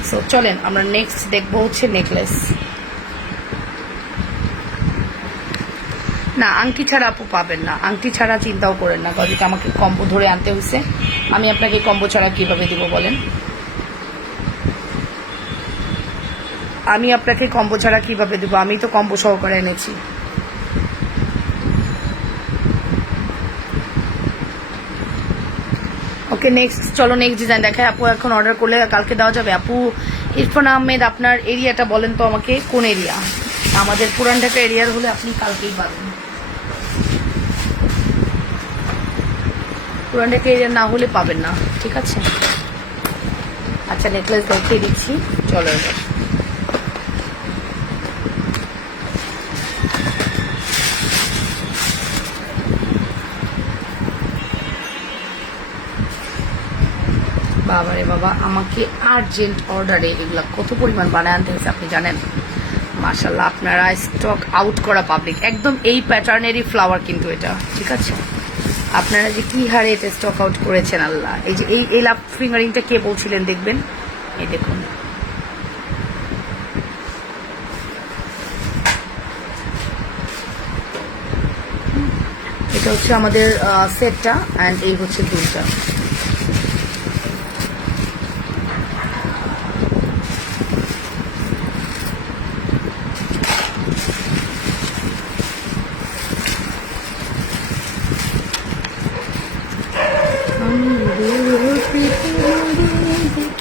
সো চলেন আমরা নেক্সট দেখবো হচ্ছে নেকলেস। না, আংটি ছাড়া আপু পাবেন না, আংটি ছাড়া চিন্তাও করেন না, কারণ আমাকে কম্বো ধরে আনতে হয়েছে। আমি আপনাকে কম্বো ছাড়া কিভাবে দিব বলেন? আমি আপনাকে কম্বো ছাড়া কিভাবে দেবো, আমি তো কম্বো সহকারে এনেছি। ওকে নেক্সট, চলো নেক্সট ডিজাইন দেখায়। আপু এখন অর্ডার করলে কালকে দেওয়া যাবে? আপু ইরফান আহমেদ, আপনার এরিয়াটা বলেন তো আমাকে, কোন এরিয়া? আমাদের পুরান ঢাকা এরিয়ার হলে আপনি কালকেই পাবেন, পুরান ঢাকা এরিয়ার না হলে পাবেন না, ঠিক আছে? আচ্ছা নেকলেস দেখিয়ে দিচ্ছি, চলো এবার। বাবারে বাবা, আমাকে আর্জেন্ট অর্ডারে এগুলা কত পরিমাণ বানায় আনতে হয়েছে আপনি জানেন? মাশাল্লাহ, আপনারা স্টক আউট করা পাবলিক, একদম এই প্যাটার্নেরই ফ্লাওয়ার কিন্তু এটা, ঠিক আছে? আপনারা যে কি হারে এটা স্টক আউট করেছেন আল্লাহ। এই যে এই লাভ ফিঙ্গারিংটা কে বলছিলেন দেখবেন, এই দেখুন, এটা হচ্ছে আমাদের সেটটা, অ্যান্ড এই হচ্ছে দুলটা।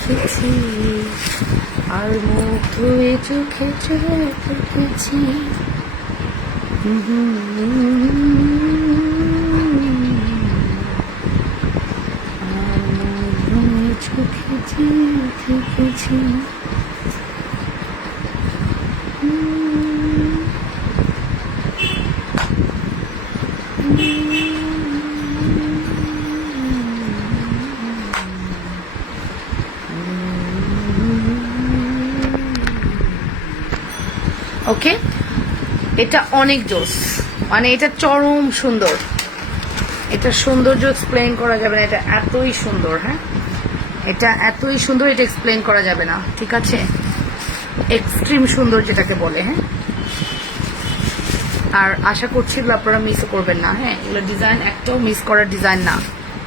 দেখেছি আর মুখ ধুয়ে চোখে দেখেছি, চোখে দেখেছি। ওকে, এটা অনেক জোস, মানে এটা চরম সুন্দর, এটা সৌন্দর্য এক্সপ্লেন করা যাবে না, এটা এতই সুন্দর। হ্যাঁ, এটা এতই সুন্দর, এটা এক্সপ্লেন করা যাবে না, ঠিক আছে? এক্সট্রিম সুন্দর যেটাকে বলে। হ্যাঁ, আর আশা করছি এগুলো আপনারা মিস করবেন না। হ্যাঁ, এগুলো ডিজাইন একটাও মিস করার ডিজাইন না।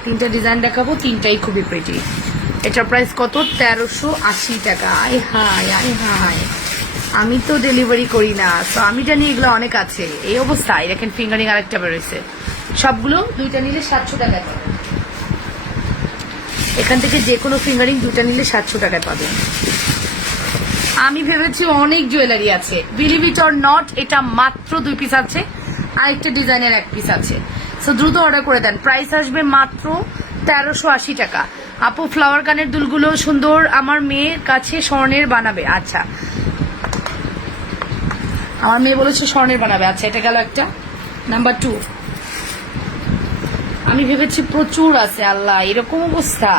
তিনটা ডিজাইন দেখাবো, তিনটাই খুবই প্রিটি। এটার প্রাইস কত? 1380 টাকা। আয় হায় আয় হায়, আমি তো ডেলিভারি করি না, তো আমি জানি এগুলো অনেক আছে। এই অবস্থায় দেখেন ফিঙ্গারিং আরেকটা বেরোয়েছে, সবগুলো দুইটা নিলে 700 টাকায় পাবেন। এখান থেকে যে কোনো ফিঙ্গারিং দুইটা নিলে 700 টাকায় পাবেন। আমি ভেবেছি অনেক জুয়েলারি আছে, বিলিভ ইট অর নট, এটা মাত্র 2 পিস আছে, আরেকটা ডিজাইনের 1 পিস আছে। সো দ্রুত অর্ডার করে দেন, প্রাইস আসবে মাত্র 1380 টাকা। আপু ফ্লাওয়ার কানের দুলগুলো সুন্দর, আমার মেয়ের কাছে স্বর্ণের বানাবে। আচ্ছা, আমার মেয়ে বলেছে স্বর্ণের বানাবে। আচ্ছা, এটা গেল একটা। নাম্বার 2, আমি ভেবেছি প্রচুর আছে, আল্লাহ এরকম অবস্থা।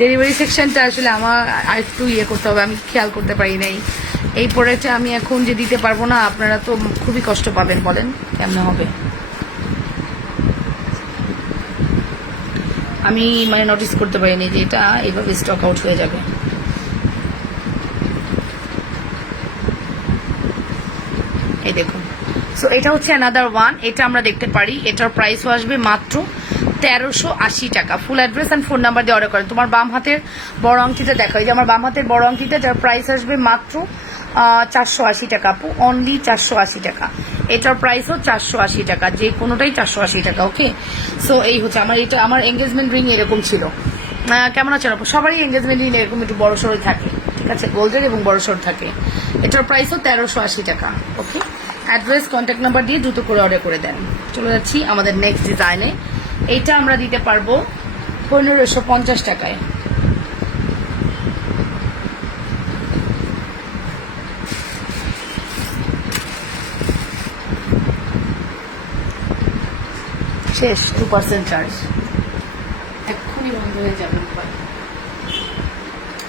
ডেলিভারি সেকশনটা আসলে আমার আর একটু করতে হবে, আমি খেয়াল করতে পারি নাই। এই প্রোডাক্টটা আমি এখন যে দিতে পারবো না, আপনারা তো খুবই কষ্ট পাবেন, বলেন কেমন হবে? আমি মানে নোটিস করতে পারিনি যে এটা এইভাবে স্টক আউট হয়ে যাবে। এই দেখুন, সো এটা হচ্ছে অ্যানাদার ওয়ান, এটা আমরা দেখতে পারি। এটার প্রাইসও আসবে মাত্র 1380 টাকা। Full address and phone number দিয়ে অর্ডার করেন। তোমার বাম হাতের বড় আংটিটা দেখো, এই যে আমার বাম হাতের বড় আংটিটা, যার প্রাইস আসবে মাত্র 480 টাকা আপু, অনলি 480 টাকা। এটার প্রাইসও 480 টাকা, যে কোনোটাই 480 টাকা। ওকে, সো এই হচ্ছে আমার, এটা আমার এঙ্গেজমেন্ট রিং এরকম ছিল। কেমন আছেন আপু? সবারই এঙ্গেজমেন্ট রিং এরকম একটু বড় সড়ই থাকে, ঠিক আছে, গোল্ডের এবং বড় সড় থাকে। এটার প্রাইসও 1380 টাকা। ওকে, অ্যাড্রেস কন্ট্যাক্ট নাম্বার দিয়ে দ্রুত করে অর্ডার করে দেন। চলে যাচ্ছি আমাদের নেক্সট ডিজাইনে। এইটা আমরা দিতে পারবো 1550 টাকায়। শেষ, 2% চার্জ, এক্ষুনি বন্ধ হয়ে যাবে,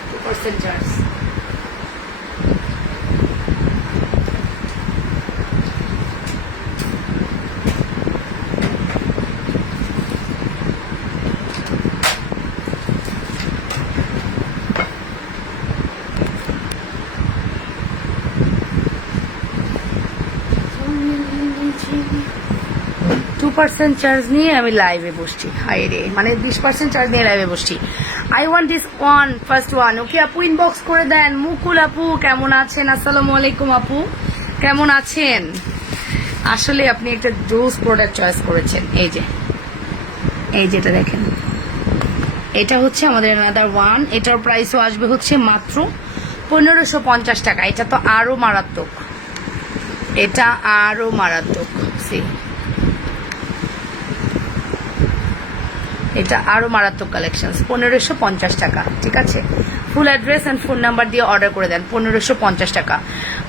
2% চার্জ। 2% চার্জ নিয়ে আমি লাইভে বসছি, হাই রে, মানে 20% চার্জ নিয়ে লাইভে বসছি। I want this one, first one. Okay আপু, ইনবক্স করে দেন। মুকুল আপু কেমন আছেন? আসসালামু আলাইকুম আপু, কেমন আছেন? আসলে আপনি একটা জোস প্রোডাক্ট চয়েস করেছেন। এই যেটা দেখেন, এটা হচ্ছে আমাদের অ্যানাদার ওয়ান। এটার প্রাইসও আসবে হচ্ছে মাত্র 1550 টাকা। এটা তো আরো মারাত্মক, এটা আরো মারাত্মক। সি, এটা আরো মারাত্মক কালেকশন। 1550 টাকা, ঠিক আছে। ফুল অ্যাড্রেস অ্যান্ড ফোন নাম্বার দিয়ে অর্ডার করে দেন। 1550 টাকা,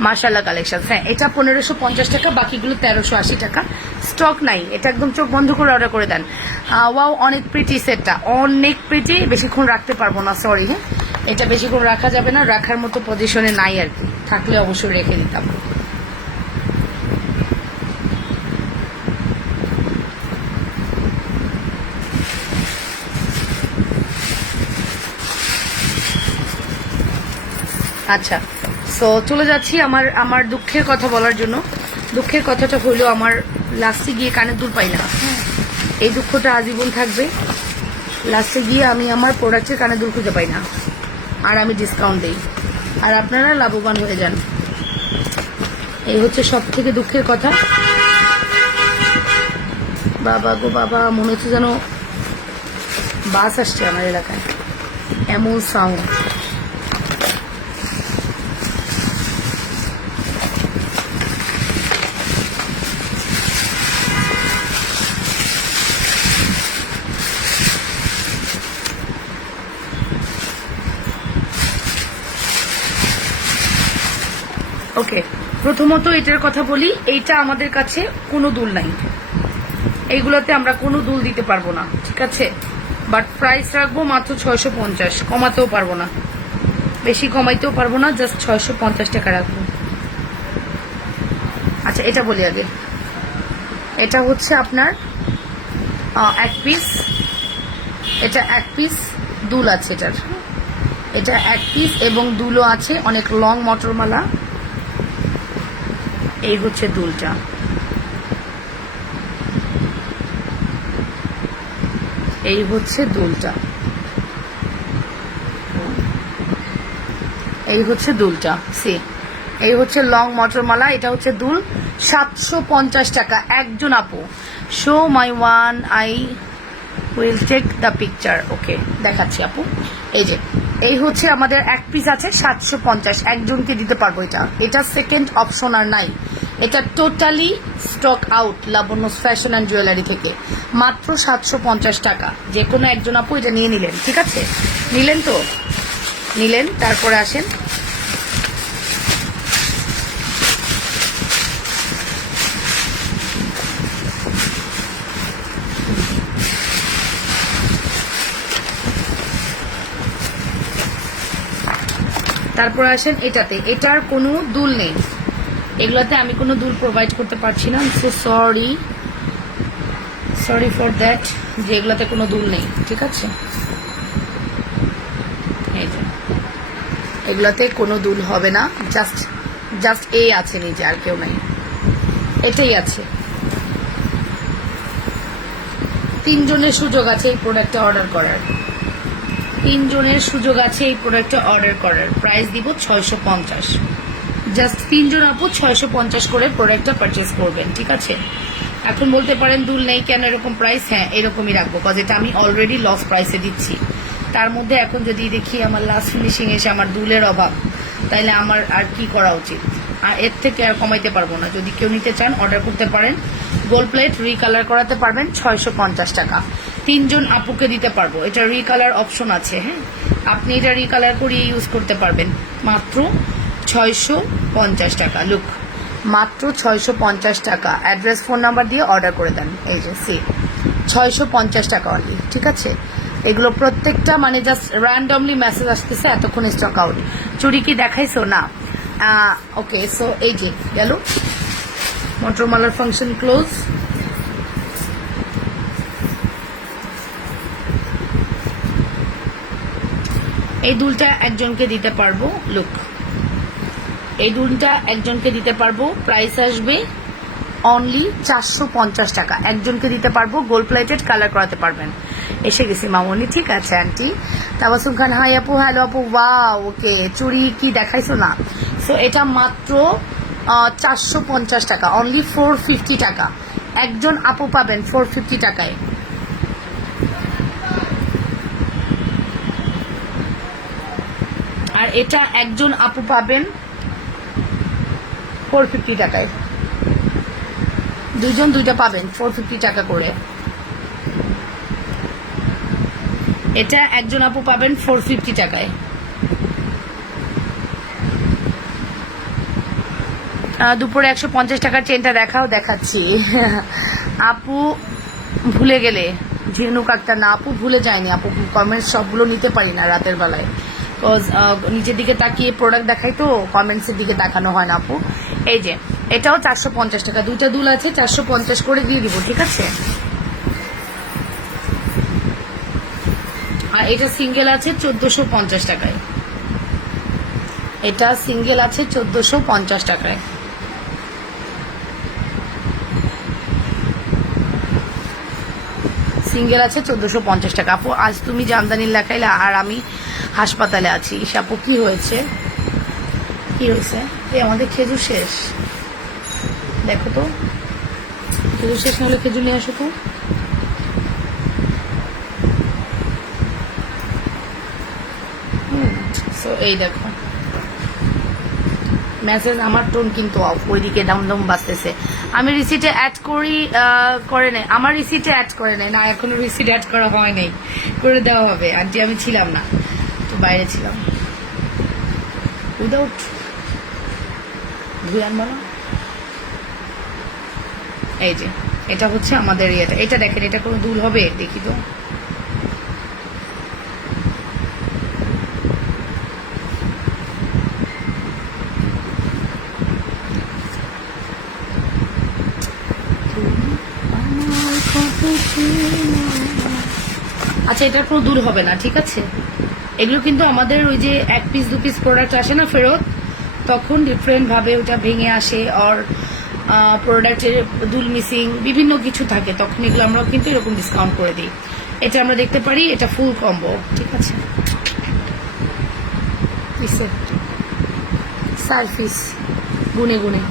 মাশাআল্লাহ কালেকশন। হ্যাঁ, এটা 1550 টাকা, বাকিগুলো 1380 টাকা। স্টক নাই, এটা একদম চোখ বন্ধ করে অর্ডার করে দেন। ওয়াও, অনেক প্রিটি সেটটা, অনেক প্রিটি। বেশিক্ষণ রাখতে পারবো না, সরি। হ্যাঁ, এটা বেশিক্ষণ রাখা যাবে না, রাখার মতো পজিশনে নাই আর কি, থাকলে অবশ্যই রেখে দিতাম। আচ্ছা, সো চলে যাচ্ছি আমার দুঃখের কথা বলার জন্য। দুঃখের কথাটা হলো, আমার লাস্টে গিয়ে কানের দুল পাই না। এই দুঃখটা আজীবন থাকবে। লাস্টে গিয়ে আমি আমার প্রোডাক্টের কানের দুল খুঁজে পাই না, আর আমি ডিসকাউন্ট দিই, আর আপনারা লাভবান হয়ে যান। এই হচ্ছে সব থেকে দুঃখের কথা। বাবা গো বাবা, মনে হচ্ছে যেন বাস আসছে আমার এলাকায়, এমন সাউন্ড। ওকে, প্রথমত এটার কথা বলি, এইটা আমাদের কাছে কোনো দুল নাই, এইগুলোতে আমরা কোনো দুল দিতে পারবো না, ঠিক আছে। বাট প্রাইস রাখবো মাত্র 650, কমাতেও পারবো না, বেশি কমাইতেও পারবো না, জাস্ট 650 টাকা রাখবো। আচ্ছা, এটা বলি আগে, এটা হচ্ছে আপনার এক পিস, এটা এক পিস দুল আছে এটার, এটা এক পিস এবং দুলও আছে, অনেক লং মটরমালা। এই হচ্ছে দুলটা, এই হচ্ছে দুলটা, এই হচ্ছে দুলটা। সি, এই হচ্ছে লং মটরমালা, এটা হচ্ছে দুল। 750 টাকা একজন আপু। Show my one, I will take the picture. Okay, দেখাচ্ছি আপু। এই যে, এই হচ্ছে আমাদের এক পিস আছে 750, একজনকে দিতে পারবো। এটা সেকেন্ড অপশন আর নাই, এটা totally stock out Labanya fashion and jewellery থেকে। মাত্র 750 টাকা, যে কোনো একজন আপু এটা নিয়ে নিলেন, ঠিক আছে। নিলেন তো নিলেন, তারপরে আসেন এটাতে। এটার কোনো দুল নেই, এগুলোতে আমি কোনো দুল প্রোভাইড করতে পারছি না। সো সরি ফর দ্যাট, যে এগুলোতে কোনো দুল নেই, ঠিক আছে। এই যে, এগুলোতে কোনো দুল হবে না, জাস্ট এই আছে নিচে, আর কেউ নাই, এটাই আছে। 3 জনের সুযোগ আছে এই প্রোডাক্টটা অর্ডার করার, 3 জনের সুযোগ আছে এই প্রোডাক্টটা অর্ডার করার। প্রাইস দিব 650, জাস্ট 3 জন আপু 650 করে প্রোডাক্টটা পারচেস করবেন, ঠিক আছে। এখন বলতে পারেন দুল নেই কেন এরকম প্রাইস? হ্যাঁ, এরকমই রাখবো, কজ এটা আমি অলরেডি লস প্রাইসে দিচ্ছি। তার মধ্যে এখন যদি দেখি আমার লাস্ট ফিনিশিং এসে আমার দুলের অভাব, তাইলে আমার আর কি করা উচিত? আর এর থেকে আর কমাইতে পারবো না। যদি কেউ নিতে চান অর্ডার করতে পারেন। গোল্ড প্লেট রিকালার করাতে পারবেন 650 টাকা, 3 জন আপুকে দিতে পারবো। এটা রিকালার অপশন আছে, হ্যাঁ, আপনি এটা রিকালার করিয়ে ইউজ করতে পারবেন। মাত্র 650 টাকা, লুক, মাত্র 650 টাকা। অ্যাড্রেস ফোন নাম্বার দিয়ে অর্ডার করে দেন। এই যে সি, 650 টাকা অনলি, ঠিক আছে। এগুলো প্রত্যেকটা মানে জাস্ট র্যান্ডমলি মেসেজ আসতেছে এতক্ষণ স্টক আউট। চুরি কি দেখাইছো? না। ওকে, সো এই যে গেল মটরমালার ফাংশন ক্লোজ। এই দুলটা একজনকে দিতে পারবো, লুক, এই দুলটা একজনকে দিতে পারবো। প্রাইস আসবে অনলি 450 টাকা, একজনকে দিতে পারবো, গোল্ড প্লেটেড, কালার করাতে পারবেন। এসে গেছি মামনি, ঠিক আছে আন্টি। তাবাসুম খান হাই আপু, হ্যালো আপু, ওয়াও ওকে। চুড়ি কি দেখাইছো না? সো এটা মাত্র 450 টাকা, অনলি 450 টাকা, একজন আপু পাবেন 450 টাকায়। আর এটা একজন আপু পাবেন 450 টাকায়, দুইজন দুইটা পাবেন 450 টাকা করে। এটা একজন আপু পাবেন 450 টাকায়। দুপুরে 150 টাকার চেনটা দেখাও, দেখাচ্ছি। আপু ভুলে গেলে ঝিনুক আক্তার, না আপু ভুলে যায়নি আপু, কমেন্টস সবগুলো নিতে পারি না রাতের বেলায়, বিকজ নিচের দিকে তাকিয়ে প্রোডাক্ট দেখাই তো, কমেন্টসের দিকে তাকানো হয় না আপু। এই যে এটাও 450 টাকা, দুইটা দুল আছে, 450 করে দিয়ে দিব, ঠিক আছে। আর এটা সিঙ্গেল আছে 1450 টাকায়, এটা সিঙ্গেল আছে 1450 টাকায়। সিঙ্গেল আছে 1450 টাকা। আপু আজ তুমি জামদানির লেখাইলে আর আমি হাসপাতালে আছি। আপু কি হয়েছে, কি হয়েছে? এই আমাদের খেজুর শেষ, দেখো তো, খেজুর শেষ না হলে খেজুর নিয়ে আসো তো। সো এই দেখো মেসেজ, আমার টোন কিন্তু অফ, ওইদিকে দাম দাম বাঁচতেছে। আমি রিসিটে অ্যাড করি, করে নেই, আমার রিসিটে অ্যাড করে নেই না, এখনো রিসিট অ্যাড করা হয় নাই, করে দেওয়া হবে। আন্টি আমি ছিলাম না তো, বাইরে ছিলাম। উইদাউট ধুয়ে আনবো না। এই যে এটা হচ্ছে আমাদের ইয়েটা, এটা দেখেন, এটা কোনো দুল হবে? দেখি তো। আচ্ছা এটার কোনো দূর হবে না, ঠিক আছে। এগুলো কিন্তু আমাদের ওই যে 1 পিস 2 পিস প্রোডাক্ট আসে না ফেরত, তখন ডিফারেন্ট ভাবে ওটা ভেঙে আসে, আর প্রোডাক্টের দুল মিসিং বিভিন্ন কিছু থাকে, তখন এগুলো আমরা কিন্তু এরকম ডিসকাউন্ট করে দিই। এটা আমরা দেখতে পারি, এটা ফুল কম্বো, ঠিক আছে। সার্ভিস গুনে গুনে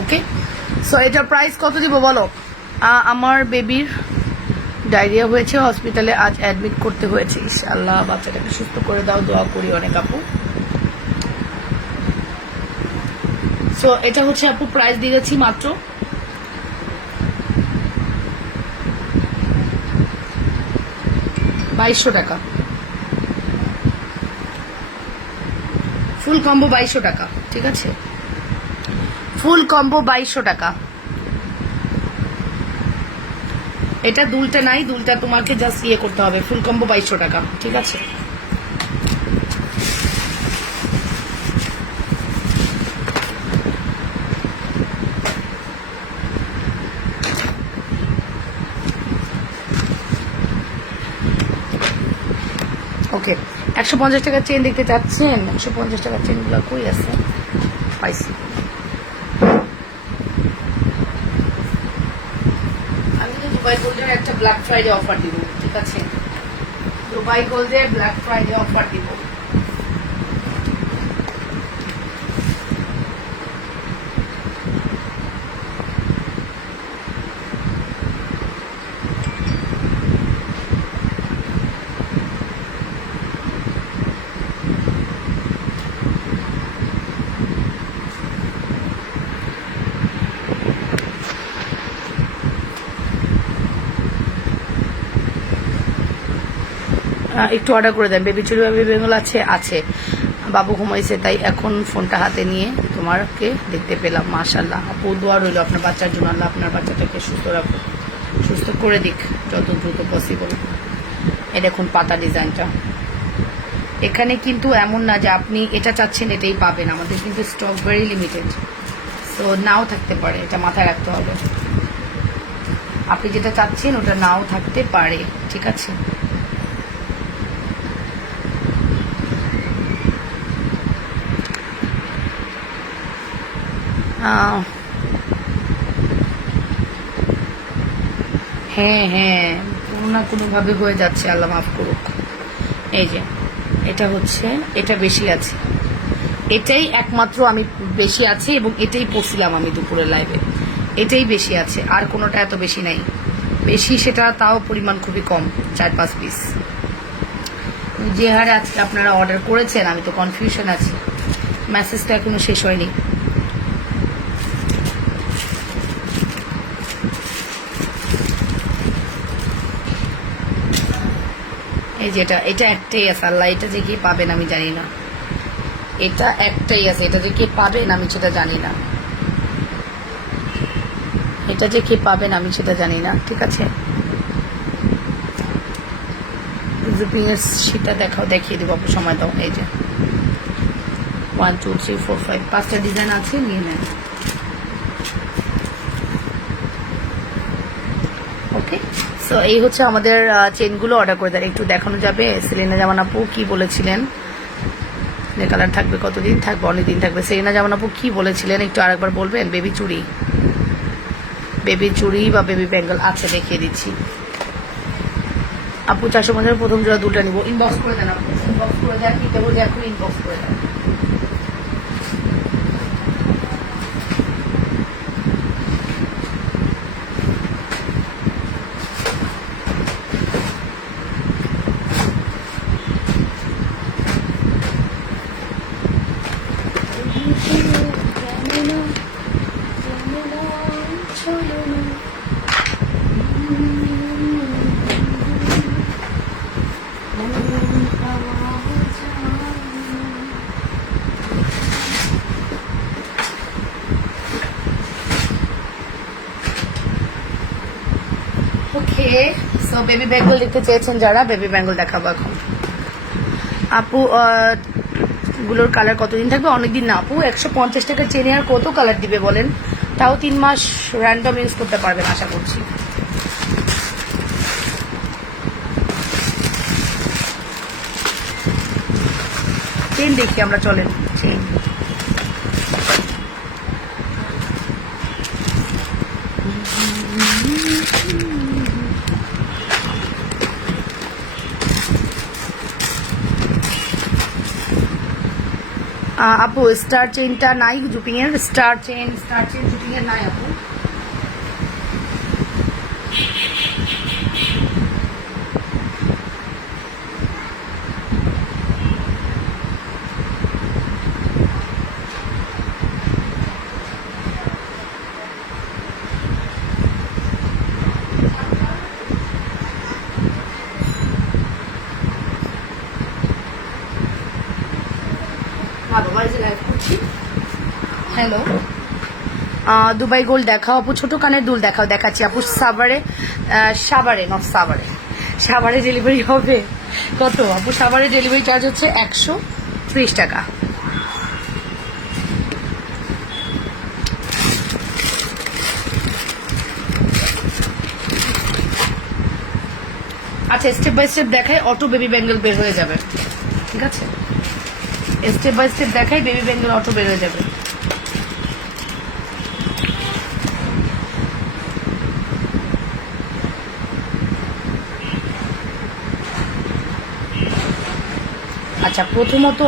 ওকে। সো এটার প্রাইস কত দিব বলো? আমার বেবির ডায়রিয়া হয়েছে, হসপিটালে আজ অ্যাডমিট করতে হয়েছে। ইনশাআল্লাহ বাচ্চাটাকে সুস্থ করে দাও, দোয়া করি অনেক আপু। সো এটা হচ্ছে আপু প্রাইস দিয়েছি মাত্র 2200 টাকা, ফুল কম্বো 2200 টাকা, ঠিক আছে। ফুল কম্বো 2200 টাকা। এটা দুলটা নাই, দুলটা তোমাকে জাস্ট ইয়ে করতে হবে। ফুল কম্বো 2200 টাকা, ঠিক আছে। ওকে 150 টাকার চেন দেখতে চাচ্ছেন? 150 টাকার চেনগুলো কই আছে? পাইছি। আমি তো দুবাই গোল্ডের একটা ব্ল্যাক ফ্রাইডে অফার দিব, ঠিক আছে। দুবাই গোল্ডে ব্ল্যাক ফ্রাইডে অফার দিব। একটু অর্ডার করে দেন। বেবি চুরি বেবি বেঙ্গল আছে, আছে। বাবু ঘুমাইছে তাই এখন ফোনটা হাতে নিয়ে তোমাকে দেখতে পেলাম। মাশাআল্লাহ আপু, দোয়া রইল আপনার বাচ্চার জন্য, আল্লাহ আপনার বাচ্চাটাকে সুস্থ রাখুন। সুস্থ করে দিক যত দ্রুত পসিবল। এই দেখুন পাতা ডিজাইনটা। এখানে কিন্তু এমন না যে আপনি এটা চাচ্ছেন এটাই পাবেন, আমাদের কিন্তু stock very limited, so now থাকতে পারে, এটা মাথায় রাখতে হবে। আপনি যেটা চাচ্ছেন ওটা নাও থাকতে পারে, ঠিক আছে? হ্যাঁ হ্যাঁ, কোনো না কোনোভাবে হয়ে যাচ্ছে, আল্লাহ মাফ করুক। এই যে এটা হচ্ছে, এটা বেশি আছে, এটাই একমাত্র আমি বেশি আছে এবং এটাই পড়ছিলাম আমি দুপুরের লাইভে, এটাই বেশি আছে, আর কোনোটা এত বেশি নাই। বেশি সেটা তাও পরিমাণ খুবই কম, 4-5 পিস। যে হারে আজকে আপনারা অর্ডার করেছেন আমি তো কনফিউশন আছি, মেসেজটা এখনো শেষ হয়নি। এই যেটা, এটা একটাই আছে, আল্লাহ এটা যে কি পাবেন আমি জানি না, এটা একটাই আছে, এটা যে কে পাবেন আমি সেটা জানি না, এটা যে কে পাবেন আমি সেটা জানি না, ঠিক আছে? জুপিংয়ের সেটা দেখাও, দেখিয়ে দেবো, আপু সময় দাও। এই যে 1 2 3 4 5 5টা ডিজাইন আছে, নিয়ে নেন। ওকে, সো এই হচ্ছে আমাদের চেনগুলো অর্ডার করে দেন। একটু দেখানো যাবে? সেলিনা জামান আপু কি বলেছিলেন? কালার থাকবে কতদিন? থাকবে অনেকদিন থাকবে। সেলিনা জামান আপু কি বলেছিলেন একটু আরেকবার বলবেন? বেবি চুড়ি, বেবি চুড়ি বা বেবি ব্যাঙ্গল আছে, দেখিয়ে দিচ্ছি। আপু 450 প্রথম জোড়া দুটা নিব, ইনবক্স করে দেন আপু, ইনবক্স করে দেন, নিতে বলি এখন ইনবক্স করে দেন। ওকে, সো বেবি বেঙ্গল দেখতে চেয়েছেন যারা, বেবি বেঙ্গল দেখাবো এখন। আপু গুলোর কালার কতদিন থাকবে? অনেকদিন না আপু, 150 টাকার চেনে আর কত কালার দিবে বলেন? তাও 3 মাস র্যান্ডম ইউজ করতে পারবেন আশা করছি। চেন দেখি আমরা, চলেন চেন। আপু স্টার চেনটা নাই জুপিং এর, স্টার চেন জুপিং এর নাই আপু। হ্যালো, দুবাই গোল্ড দেখাও আপু, ছোট কানের দুল দেখাও। দেখাচ্ছি আপু, সাভারে ডেলিভারি হবে কত আপু? সাভারে ডেলিভারি চার্জ হচ্ছে 130 টাকা। আচ্ছা, স্টেপ বাই স্টেপ দেখাই, অটো বেবি ব্যাঙ্গেল বের হয়ে যাবে, ঠিক আছে? স্টেপ বাই স্টেপ দেখাই, বেবি ব্যাঙ্গেল অটো বের হয়ে যাবে। আচ্ছা, প্রথমত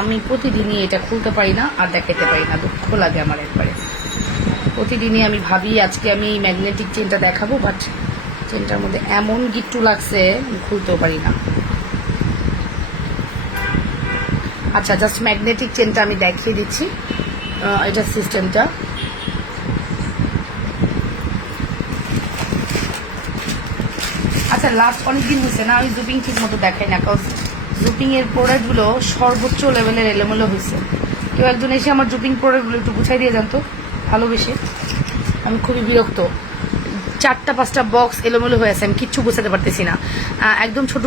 আমি প্রতিদিনই এটা খুলতে পারি না আর দেখাতে পারি না, দুঃখ লাগে আমার একবারে। প্রতিদিনই আমি ভাবি আজকে আমি ম্যাগনেটিক চেনটা দেখাবো, বাট চেনটার মধ্যে এমন গিট্টু লাগছে আমি খুলতেও পারি না। আচ্ছা, জাস্ট ম্যাগনেটিক চেনটা আমি দেখিয়ে দিচ্ছি, এটা সিস্টেমটা। আচ্ছা, লাস্ট অনেকদিন হয়েছে না আমি জুপিং ঠিক মতো দেখাই না, কারণ জুপিং এর প্রোডাক্টগুলো সর্বোচ্চ লেভেলের এলোমেলো হয়েছে। কেউ একজন এসে আমার জুপিং প্রোডাক্টগুলো একটু গুছাই দিয়ে যান তো, ভালোবেসে, আমি খুবই বিরক্ত। চারটা পাঁচটা বক্স এলোমেলো হয়ে আছে, আমি কিচ্ছু বুঝতে পারতেছি না। একদম ছোট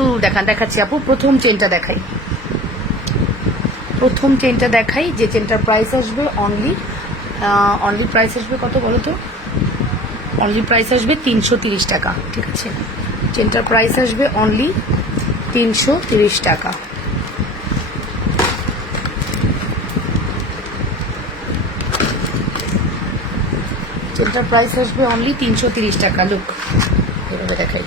দেখাচ্ছি আপু। প্রথম চেনটা দেখাই, যে চেনটার প্রাইস আসবে অনলি প্রাইস আসবে কত বলো তো? অনলি প্রাইস আসবে 330 টাকা। ঠিক আছে, চেনটার প্রাইস আসবে অনলি 330 টাকা। চেনটার প্রাইস আসবে অনলি 330 টাকা। লুক, এভাবে দেখাই।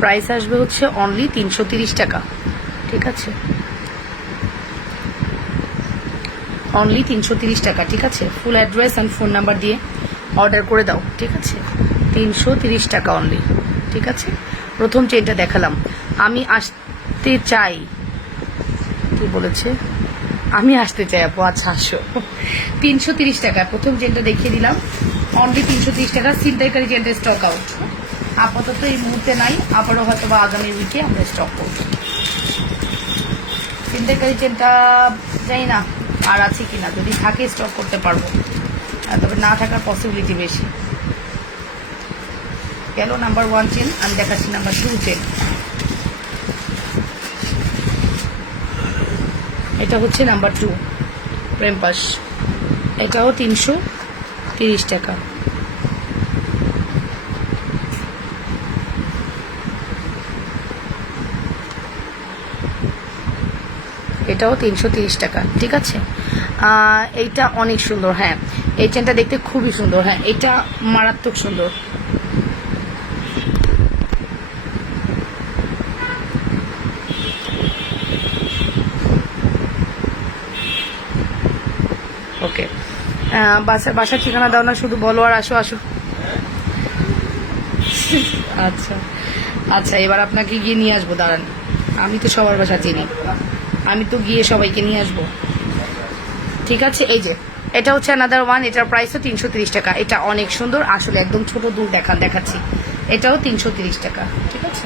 প্রাইস আসবে হচ্ছে অনলি 330 টাকা। ঠিক আছে, অনলি 330 টাকা। ঠিক আছে, ফুল অ্যাড্রেস অ্যান্ড ফোন নাম্বার দিয়ে অর্ডার করে দাও। ঠিক আছে, 330 টাকা অনলি। ঠিক আছে, প্রথম চেনটা দেখালাম। আমি আসতে চাই, কি বলেছে? আমি আসতে চাই আপু। আচ্ছা, আসো। 330 টাকা প্রথম চেনটা দেখিয়ে দিলাম, অনলি 330 টাকা। ছিনতাইকারী চেনটা স্টক আউট, আপাতত এই মুহূর্তে নাই, আবারও হয়তো বা আগামী উইকে আমরা স্টক করবো। ছিনতাইকারী চেনটা জানি না আর আছে কিনা, যদি থাকে স্টক করতে পারবো, তবে না থাকার পসিবিলিটি বেশি। গেল নাম্বার 1 চেন, আমি দেখাচ্ছি নাম্বার 2 চেন। এটা হচ্ছে নাম্বার 2 প্রেমপাস, এটাও 330 টাকা। এটাও 330 টাকা। ঠিক আছে, এইটা অনেক সুন্দর। হ্যাঁ, এই চেনটা দেখতে খুবই সুন্দর। হ্যাঁ, এটা মারাত্মক সুন্দর। ওকে, বাসার ঠিকানা দাও না, শুধু বলো আর আসো আসো। আচ্ছা আচ্ছা, এবার আপনাকে গিয়ে নিয়ে আসবো, দাঁড়ান। আমি তো সবার বাসা চিনি, আমি তো গিয়ে সবাইকে নিয়ে আসবো। ঠিক আছে, এই যে এটা হচ্ছে অ্যানাদার ওয়ান, এটার প্রাইসও 330 টাকা। এটা অনেক সুন্দর, আসলে একদম ছোট দূর দেখাচ্ছি। এটাও 330 টাকা। ঠিক আছে,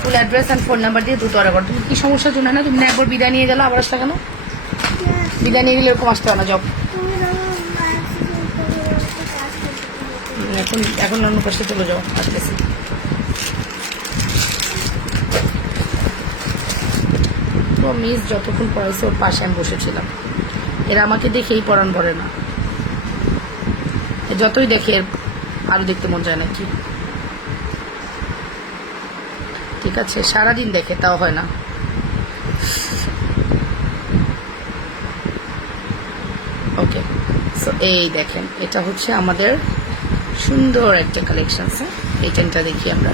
ফুল অ্যাড্রেস অ্যান্ড ফোন নাম্বার দিয়ে দ্রুত অর্ডার করো। তুমি কি সমস্যার জন্য না, তুমি না একবার বিদায় নিয়ে গেলো, আবার আসলে কেন? বিদায় নিয়ে গেলে এরকম আসতে হয় না। জব এখন অন্য পাশে চলে যাও, আসতেছি। তো মিস যতক্ষণ পড়াইছে ওর পাশে আমি বসেছিলাম, এরা আমাকে দেখেই পড়ান ভরে না, যতই দেখে আরো দেখতে মন যায় নাকি। ঠিক আছে, সারাদিন দেখে তাও হয় না। ওকে, সো এই দেখেন, এটা হচ্ছে আমাদের সুন্দর একটা কালেকশন। এই চেনটা দেখি আমরা,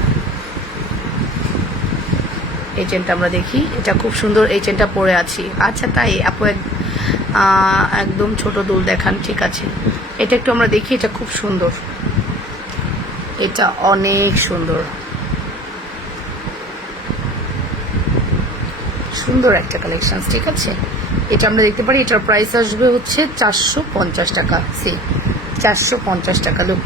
এই চেনটা আমরা দেখি, এটা খুব সুন্দর। এই চেনটা পরে আছি। আচ্ছা, তাই আপু একদম ছোট দুল দেখান। ঠিক আছে, এটা একটু আমরা দেখি, এটা খুব সুন্দর, এটা অনেক সুন্দর, সুন্দর একটা কালেকশন। ঠিক আছে, এটা আমরা দেখতে পারি। এটার প্রাইস আসবে হচ্ছে 450 টাকা। 450 টাকা। Look,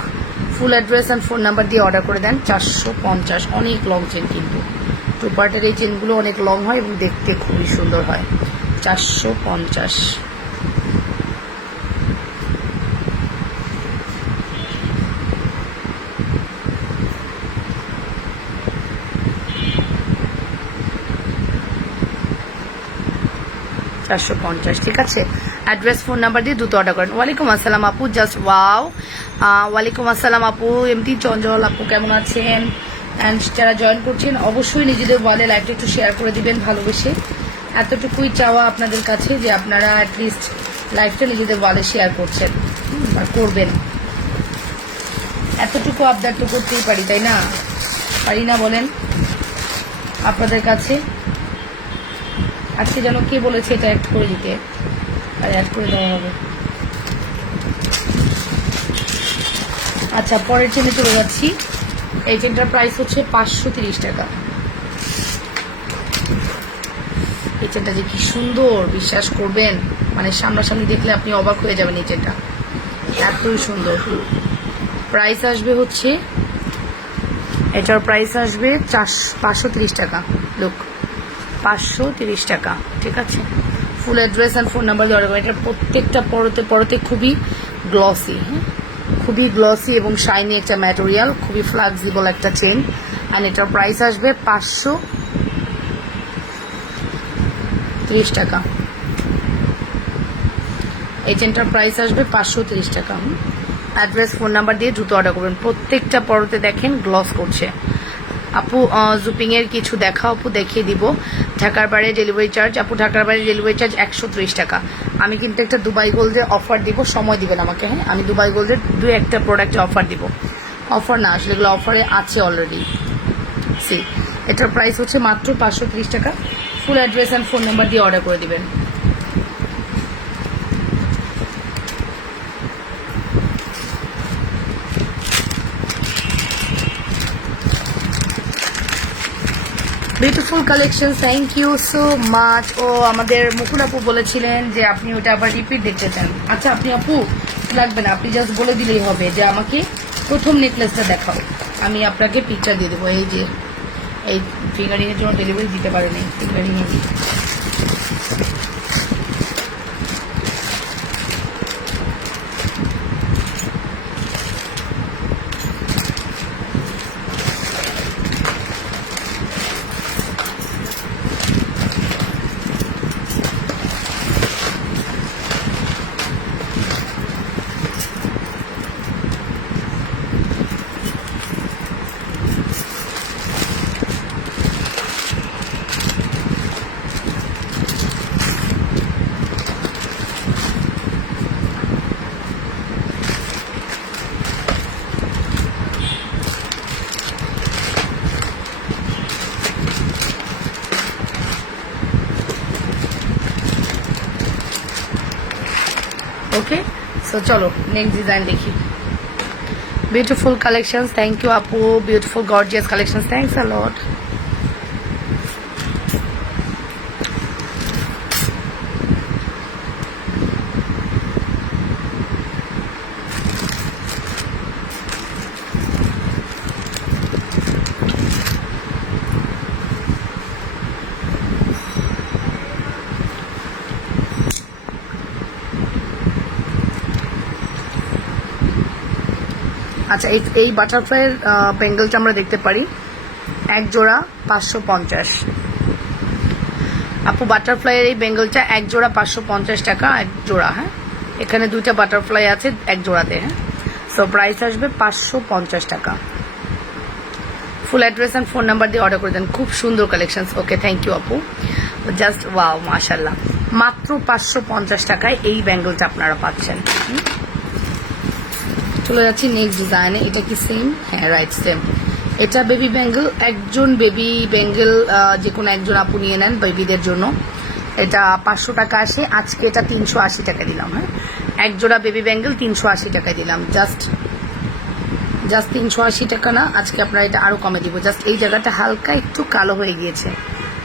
full address and phone number দিয়ে অর্ডার করে দেন। 450। অনেক লং চেন, কিন্তু টু পার্টের এই চেনগুলো অনেক লং হয় এবং দেখতে খুবই সুন্দর হয়। 450। ঠিক আছে, অ্যাড্রেস ফোন নাম্বার দিয়ে দ্রুত অর্ডার করেন। ওয়ালাইকুম আসসালাম আপু, জাস্ট ওয়াও। ওয়ালাইকুম আসসালাম আপু, এমটি চঞ্চল আপু, কেমন আছেন? অ্যান্ড যারা জয়েন করছেন অবশ্যই নিজেদের ওয়ালে লাইভটা একটু শেয়ার করে দিবেন ভালোবেসে। এতটুকুই চাওয়া আপনাদের কাছে যে আপনারা অ্যাটলিস্ট লাইভটা নিজেদের ওয়ালে শেয়ার করছেন বা করবেন। এতটুকু আবদার তো করতেই পারি, তাই না? পারি না বলেন? আপনাদের কাছে আজকে যেন কে বলেছে এটা অ্যাড করে দিতে, আর অ্যাড করে দেওয়া হবে। আচ্ছা, পরের চেনে চলে যাচ্ছি। এই চেনটার প্রাইস হচ্ছে 530 টাকা। এই চেনটা যে কি সুন্দর, বিশ্বাস করবেন, মানে সামনাসামনি দেখলে আপনি অবাক হয়ে যাবেন। এই চেনটা এতই সুন্দর। প্রাইস আসবে হচ্ছে, এটার প্রাইস আসবে 530 টাকা। লুক, 530 টাকা। ঠিক আছে, ফুল অ্যাড্রেস অ্যান্ড ফোন নাম্বার দিয়ে অর্ডার করবেন। এটা প্রত্যেকটা পরতে খুবই গ্লসি, হ্যাঁ, খুবই গ্লসি এবং শাইনি একটা ম্যাটেরিয়াল, খুবই ফ্লেক্সিবল একটা চেন। অ্যান্ড এটার প্রাইস আসবে 530 টাকা। এই চেনটার প্রাইস আসবে 530 টাকা। অ্যাড্রেস ফোন নাম্বার দিয়ে দ্রুত অর্ডার করবেন। প্রত্যেকটা পরতে দেখেন গ্লস করছে। আপু জুপিং এর কিছু দেখা, আপু দেখিয়ে দিব। ঢাকার বাইরে ডেলিভারি চার্জ, আপু ঢাকার বাইরে ডেলিভারি চার্জ 130 টাকা। আমি কিন্তু একটা দুবাই গোল্ডের অফার দিব, সময় দিবেন আমাকে, হ্যাঁ। আমি দুবাই গোল্ডের একটা প্রোডাক্টে অফার দিব। অফার না, আসলে এগুলো অফারে আছে অলরেডি। সি, এটার প্রাইস হচ্ছে মাত্র 530 টাকা। Full address and phone number দিয়ে অর্ডার করে দিবেন। Beautiful collection, thank you so much. ও আমাদের মুকুল আপু বলেছিলেন যে আপনি ওটা আবার রিপিট দেখতে চান। আচ্ছা, আপনি আপু লাগবে না, আপনি জাস্ট বলে দিলেই হবে যে আমাকে প্রথম নেকলেসটা দেখাও, আমি আপনাকে পিকচার দিয়ে দেবো। এই যে এই ফিঙ্গারিংয়ের জন্য ডেলিভারি দিতে পারেনি, ফিঙ্গারিং ওকে। সো চলো নেক্সট ডিজাইন দেখি। বিউটিফুল কালেকশনস, থ্যাংক ইউ আপু। Beautiful gorgeous collections, thanks a lot. আচ্ছা, এই বাটারফ্লাইয়ের বেঙ্গলটা আমরা দেখতে পারি এক জোড়া 550। আপু বাটারফ্লাইয়ের এই বেঙ্গলটা এক জোড়া 550 টাকা, এক জোড়া, হ্যাঁ। এখানে দুইটা বাটারফ্লাই আছে এক জোড়াতে, হ্যাঁ। সো প্রাইস আসবে 550 টাকা। Full address and phone number দিয়ে অর্ডার করে দেন। খুব সুন্দর কালেকশন। ওকে, থ্যাংক ইউ আপু। জাস্ট ওয়াও, মাশাল্লাহ। মাত্র 550 টাকায় এই বেঙ্গলটা আপনারা পাচ্ছেন। চলে যাচ্ছি নেক্সট ডিজাইনে। এটা কি সেম? হ্যাঁ, রাইট, সেম। এটা বেবি ব্যাঙ্গেল, একজন বেবি ব্যাঙ্গেল যে কোনো একজন আপু নিয়ে নেন বেবিদের জন্য। এটা 500 টাকা আসে, আজকে এটা 380 টাকা দিলাম, হ্যাঁ। এক জোড়া বেবি ব্যাঙ্গেল 380 টাকায় দিলাম। জাস্ট 380 টাকা না, আজকে আপনারা এটা আরো কমে দিব। জাস্ট এই জায়গাটা হালকা একটু কালো হয়ে গিয়েছে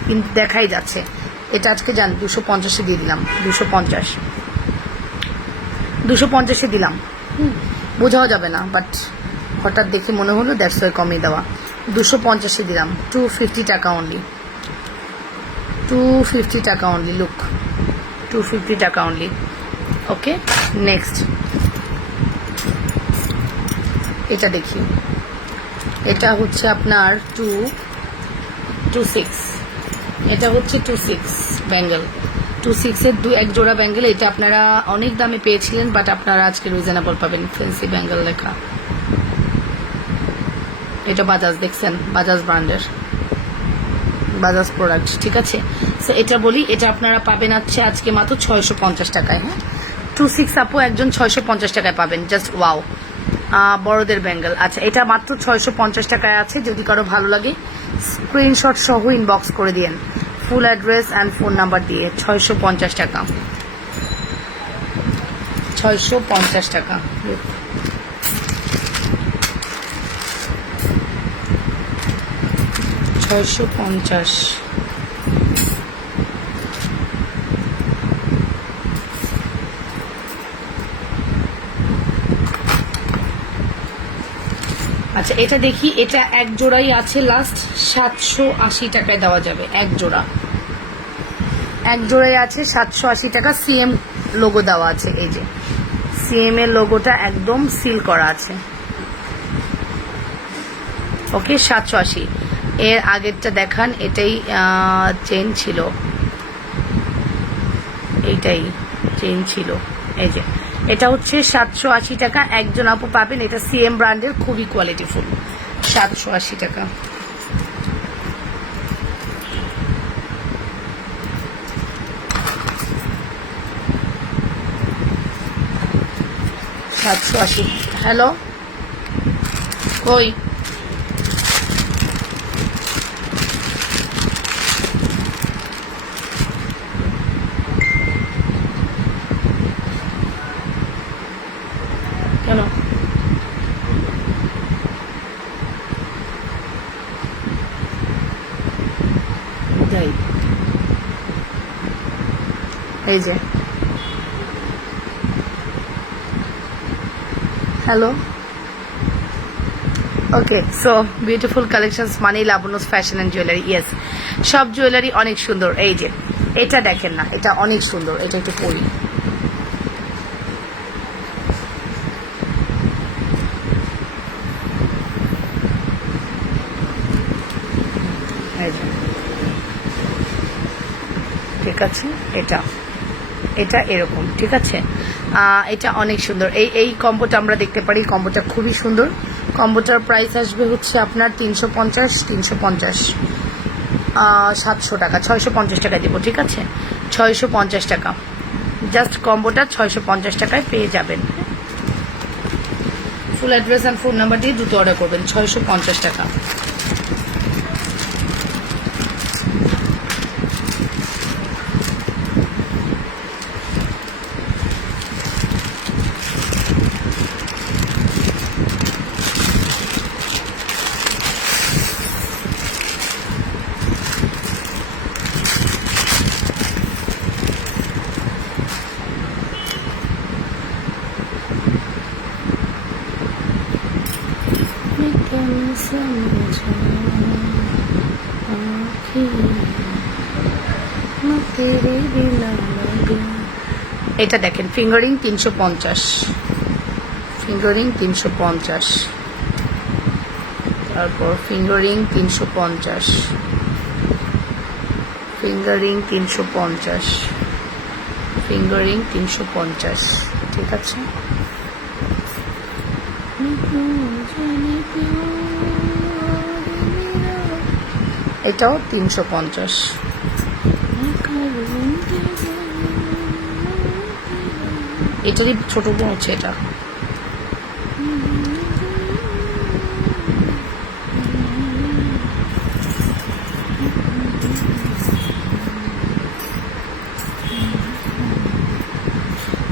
কিন্তু দেখাই যাচ্ছে। এটা আজকে যান 250-এ দিয়ে দিলাম। 250-এ দিলাম। বোঝাও যাবে না, বাট হঠাৎ দেখে মনে হলো দ্যাটস ওয়াই কমিয়ে দেওয়া। 250-এ দিলাম। 250 টাকা অনলি। 250 টাকা অনলি। লুক, 250 টাকা অনলি। ওকে, নেক্সট এটা দেখি। এটা হচ্ছে আপনার 26। এটা হচ্ছে 26 ব্যাঙ্গেল। 26-এর এক জোড়া ব্যাঙ্গেল। এটা আপনারা অনেক দামে পেয়েছিলেন, বাট আপনারা আজকে রিজনেবল পাবেন। ফ্যান্সি ব্যাঙ্গেল লেখা। এটা বাজাজ, দেখছেন? বাজাজ ব্র্যান্ডের, বাজাজ প্রোডাক্ট। ঠিক আছে, সো এটা বলি, এটা আপনারা পাবেন হচ্ছে আজকে মাত্র 650 টাকায়, হ্যাঁ। 26 আপু একজন 650 টাকায় পাবেন। জাস্ট ওয়াও, বড়দের ব্যাঙ্গেল। আচ্ছা, এটা মাত্র 650 টাকায় আছে। যদি কারো ভালো লাগে স্ক্রিনশট সহ ইনবক্স করে দিন ফুল অ্যাড্রেস অ্যান্ড ফোন নাম্বার দিয়ে। 650 টাকা। 650 টাকা। 650। আচ্ছা, এটা দেখি। এটা এক জোড়াই আছে লাস্ট 780 টাকায় দেওয়া যাবে এক জোড়া। এক জোড়ায় আছে 780 টাকা। সিএম লোগো দেওয়া আছে, এই যে সিএম এর লোগোটা একদম সিল করা আছে। ওকে 780। এর আগেরটা দেখান, এটাই চেন ছিল, এইটাই চেন ছিল। এই যে এটা হচ্ছে 780 টাকা। একজন আপু পাবেন, এটা সিএম ব্র্যান্ডের, খুবই কোয়ালিটিফুল। 780 টাকা। হ্যালো, কই কেন? যাই, এই যে হ্যালো। ওকে, সো বিউটিফুল কালেকশনস মানেই Labanya's fashion and jewellery. Yes, সব জুয়েলারি অনেক সুন্দর। এই যে এটা দেখেন না, এটা অনেক সুন্দর, এটা একটু পরি। ঠিক আছে, এটা এটা এরকম, ঠিক আছে। এটা অনেক সুন্দর। এই কম্বোটা আমরা দেখতে পারি, কম্বোটা খুবই সুন্দর। কম্বোটার প্রাইস আসবে হচ্ছে আপনার 350, 700 টাকা, 650 টাকায় দেবো, ঠিক আছে। 650 টাকা, জাস্ট কম্বোটা 650 টাকায় পেয়ে যাবেন। ফুল অ্যাড্রেস অ্যান্ড ফোন নাম্বার দিয়ে দুটো অর্ডার করবেন, 650 টাকা। এটা দেখেন, ফিঙ্গারিং 350, ফিঙ্গারিং 350, তারপর ফিঙ্গারিং 350, ফিঙ্গারিং 350, ফিঙ্গারিং 350, ঠিক আছে। এটাও 350। এটারই ছোট বোন হচ্ছে এটা।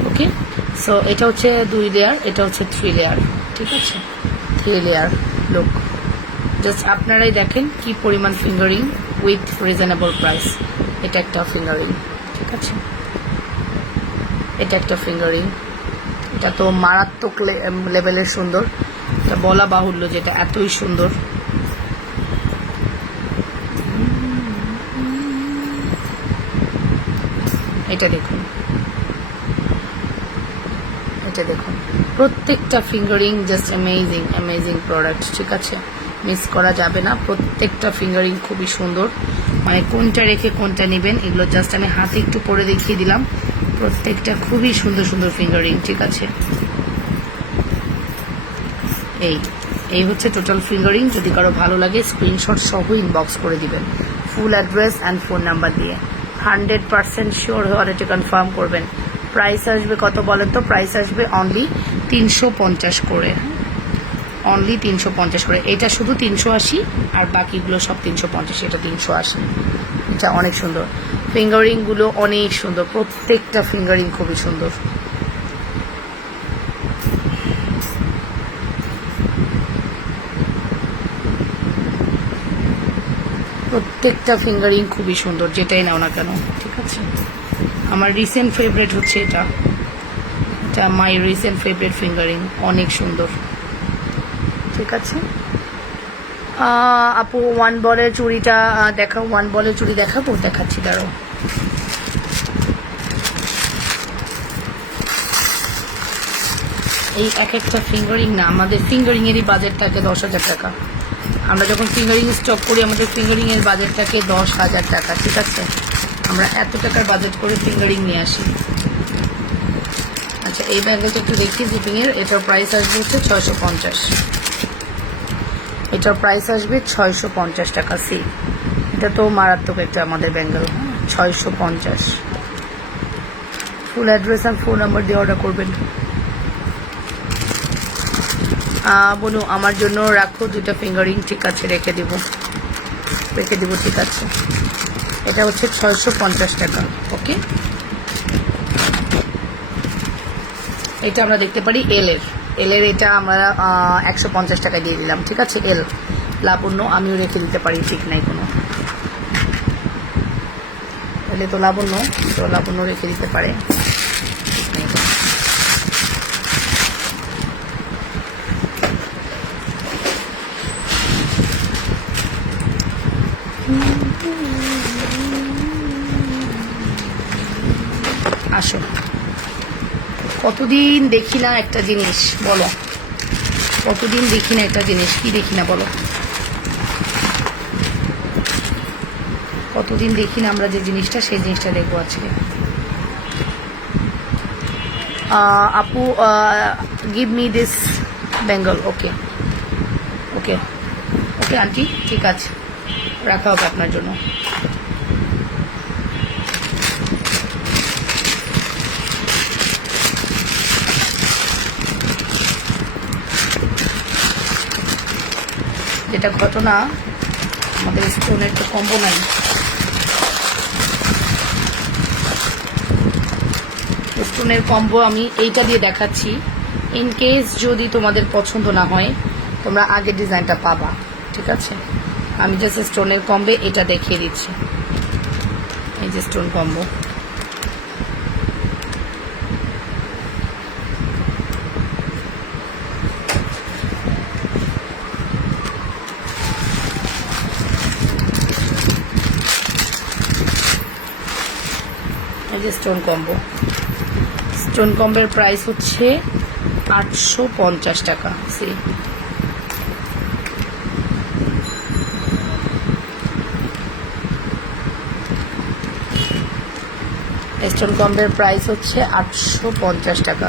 ওকে, সো এটা হচ্ছে 2 লেয়ার, এটা হচ্ছে 3 লেয়ার, ঠিক আছে। 3 লেয়ার লুক, জাস্ট আপনারাই দেখেন কি পরিমাণ ফিঙ্গারিং উইথ রিজনেবল প্রাইস। এটা একটা ফিঙ্গারিং, ঠিক আছে। এটা একটা ফিঙ্গারিং, এটা তো মারাত্মক লেভেলের সুন্দর, এটা বলা বাহুল্য যেটা এতই সুন্দর। এটা দেখুন, এটা দেখুন, প্রত্যেকটা fingering just amazing, amazing product, ঠিক আছে। মিস করা যাবে না, প্রত্যেকটা ফিঙ্গারিং খুবই সুন্দর। মানে কোনটা রেখে কোনটা নেবেন এগুলো জাস্ট আমি হাতে একটু পরে দেখিয়ে দিলাম। প্রত্যেকটা খুবই সুন্দর সুন্দর ফিঙ্গারিং, ঠিক আছে। এই হচ্ছে টোটাল ফিঙ্গারিং। যদি কারো ভালো লাগে স্ক্রিনশট সহ ইনবক্স করে দিবেন, ফুল অ্যাড্রেস অ্যান্ড ফোন নাম্বার দিয়ে। 100% শিওর হয়ে অর্ডারটি কনফার্ম করবেন। প্রাইস আসবে কত বলেন তো? প্রাইস আসবে অনলি 350 করে, অনলি 350 করে। এটা শুধু 380 আর বাকিগুলো সব 350, এটা 380। এটা অনেক সুন্দর, ফিঙ্গারিংগুলো অনেক সুন্দর, প্রত্যেকটা ফিঙ্গারিং খুবই সুন্দর। প্রত্যেকটা ফিঙ্গারিং খুবই সুন্দর, যেটাই নাও না কেন, ঠিক আছে। আমার রিসেন্ট ফেভারিট হচ্ছে এটা, এটা মাই রিসেন্ট ফেভারিট ফিঙ্গারিং, অনেক সুন্দর, ঠিক আছে। আপু ওয়ান বলের চুড়িটা দেখা, ওয়ান বলের চুড়ি দেখাবো, দেখাচ্ছি দাঁড়াও। এই এক একটা ফিঙ্গারিং না, আমাদের ফিঙ্গারিং এরই বাজেট থাকে 10,000 টাকা। আমরা যখন ফিঙ্গারিং স্টক করি আমাদের ফিঙ্গারিং এর বাজেট থাকে 10,000 টাকা, ঠিক আছে? আমরা এত টাকার বাজেট করে ফিঙ্গারিং নিয়ে আসি। আচ্ছা, এই ব্যাঙ্গেলটা একটু দেখি জিপিং এর। এটার প্রাইস আসবে হচ্ছে 650। এটার প্রাইস আসবে 650 টাকা। সি, এটা তো মারাত্মক একটা আমাদের ব্যাঙ্গেল। 650। ফুল অ্যাড্রেস আর ফোন নাম্বার দিয়ে অর্ডার করবেন। বলু আমার জন্য রাখো 2টা ফিঙ্গারিং। ঠিক আছে, রেখে দিব, ঠিক আছে। এটা হচ্ছে 650 টাকা। ওকে, এটা আমরা দেখতে পারি এল এর এটা আমরা 150 টাকা দিয়ে দিলাম, ঠিক আছে? এল লাবণ্য আমিও রেখে দিতে পারি, ঠিক নাই কোনো। এলে তো লাবণ্য রেখে দিতে পারে, ঠিক নেই। আসো, কতদিন দেখি না একটা জিনিস, বলো কতদিন দেখি না একটা জিনিস, কি দেখি না বলো? কতদিন দেখি না আমরা যে জিনিসটা, সেই জিনিসটা দেখবো আজকে। আপু give me this Bengal. Okay okay okay aunty, ঠিক আছে, রাখা হবে আপনার জন্য। যেটা ঘটনা, আমাদের স্টোনের তো কম্বো নাই। স্টোনের কম্বো আমি এইটা দিয়ে দেখাচ্ছি। ইন কেস যদি তোমাদের পছন্দ না হয়, তোমরা আগে ডিজাইনটা পাবা, ঠিক আছে? আমি জাস্ট স্টোনের কম্বে এটা দেখিয়ে দিচ্ছি। এই যে স্টোন কম্বো, এই যে স্টোন কম্বো। স্টোন কম্বের প্রাইস হচ্ছে 850 টাকা। সি, স্টোন কম্বের প্রাইস হচ্ছে 850 টাকা।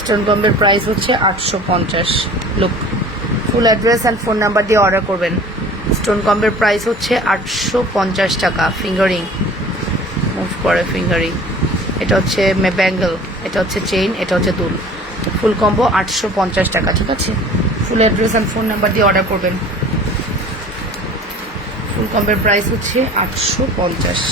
স্টোন কম্বের প্রাইস হচ্ছে 850। Look, full address and phone number দিয়ে অর্ডার করবেন। স্টোন কম্বের প্রাইস হচ্ছে 850 টাকা। ফিঙ্গারিং মুভ করে, ফিঙ্গারিং। এটা হচ্ছে ব্যাঙ্গেল, এটা হচ্ছে চেইন, এটা হচ্ছে দুল। ফুল কম্বো 850 টাকা, ঠিক আছে? ফুল অ্যাড্রেস অ্যান্ড ফোন নাম্বার দিয়ে অর্ডার করবেন। ফুল কম্বের প্রাইস হচ্ছে 850।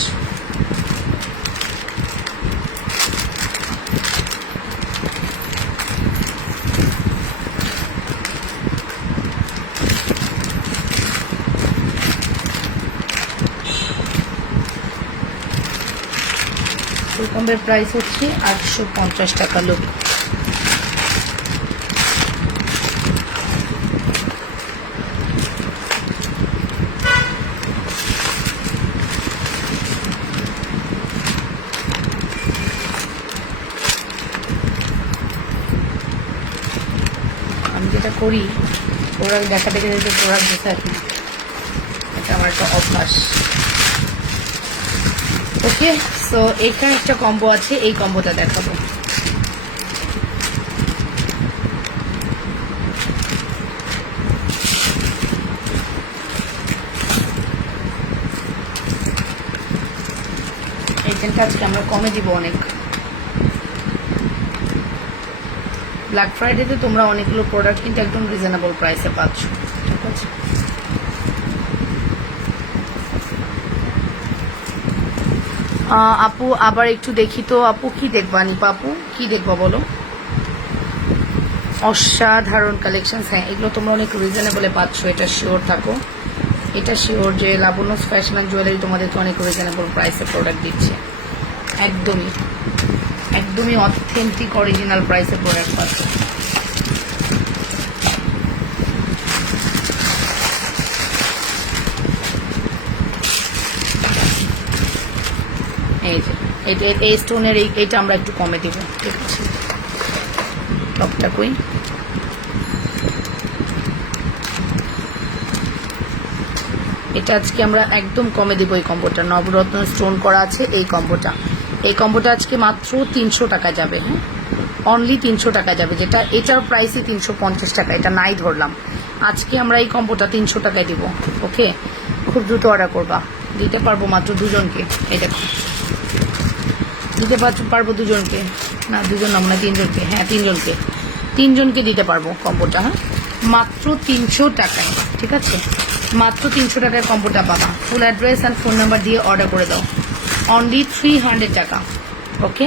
ফুল কম্বের প্রাইস হচ্ছে 850 টাকা। লোক, আমি যেটা করি, প্রোডাক্ট দেখা দেখে দেখে প্রোডাক্ট দেখে আর কি, এটা আমার একটা অভ্যাস। ওকে, সো এখানে একটা কম্বো আছে, এই কম্বোটা দেখাবো। এইখানটা আজকে আমরা কমে দিব অনেক। ব্ল্যাক ফ্রাইডেতে তোমরা অনেকগুলো প্রোডাক্ট কিন্তু একদম রিজনেবল প্রাইসে পাচ্ছ, ঠিক আছে? আপু আবার একটু দেখি তো। আপু কি দেখবা নিপা? আপু কি দেখবা বলো? অসাধারণ কালেকশন। হ্যাঁ, এগুলো তোমরা অনেক রিজনেবলে পাচ্ছ, এটা শিওর থাকো। এটা শিওর যে লাবণ্য ফ্যাশন অ্যান্ড জুয়েলারি তোমাদেরকে অনেক রিজনেবল প্রাইসে প্রোডাক্ট দিচ্ছে। একদমই একদমই অথেন্টিক অরিজিনাল প্রাইসে প্রোডাক্ট পাচ্ছ। এই যে এই স্টোনের এইটা আমরা একটু কমে দেবো, ঠিক আছে? টপটা কই, এটা আজকে আমরা একদম কমে দেবো। এই কম্বোটা নবরত্ন স্টোন করা আছে। এই কম্বোটা আজকে মাত্র 300 টাকা যাবে। হ্যাঁ, অনলি 300 টাকা যাবে, যেটা এটার প্রাইসই 350 টাকা, এটা নাই ধরলাম। আজকে আমরা এই কম্বোটা 300 টাকায় দিব। ওকে, খুব দ্রুত অর্ডার করবা, দিতে পারবো মাত্র দুজনকে। এই দেখো, দিতে পারবো দুজনকে, না দুজন না, মানে তিনজনকে। হ্যাঁ, তিনজনকে দিতে পারবো কম্বোটা। হ্যাঁ, মাত্র 300 টাকায়, ঠিক আছে? মাত্র 300 টাকায় কম্বোটা পাবা। ফুল অ্যাড্রেস অ্যান্ড ফোন নাম্বার দিয়ে অর্ডার করে দাও। অনলি 300 টাকা। ওকে,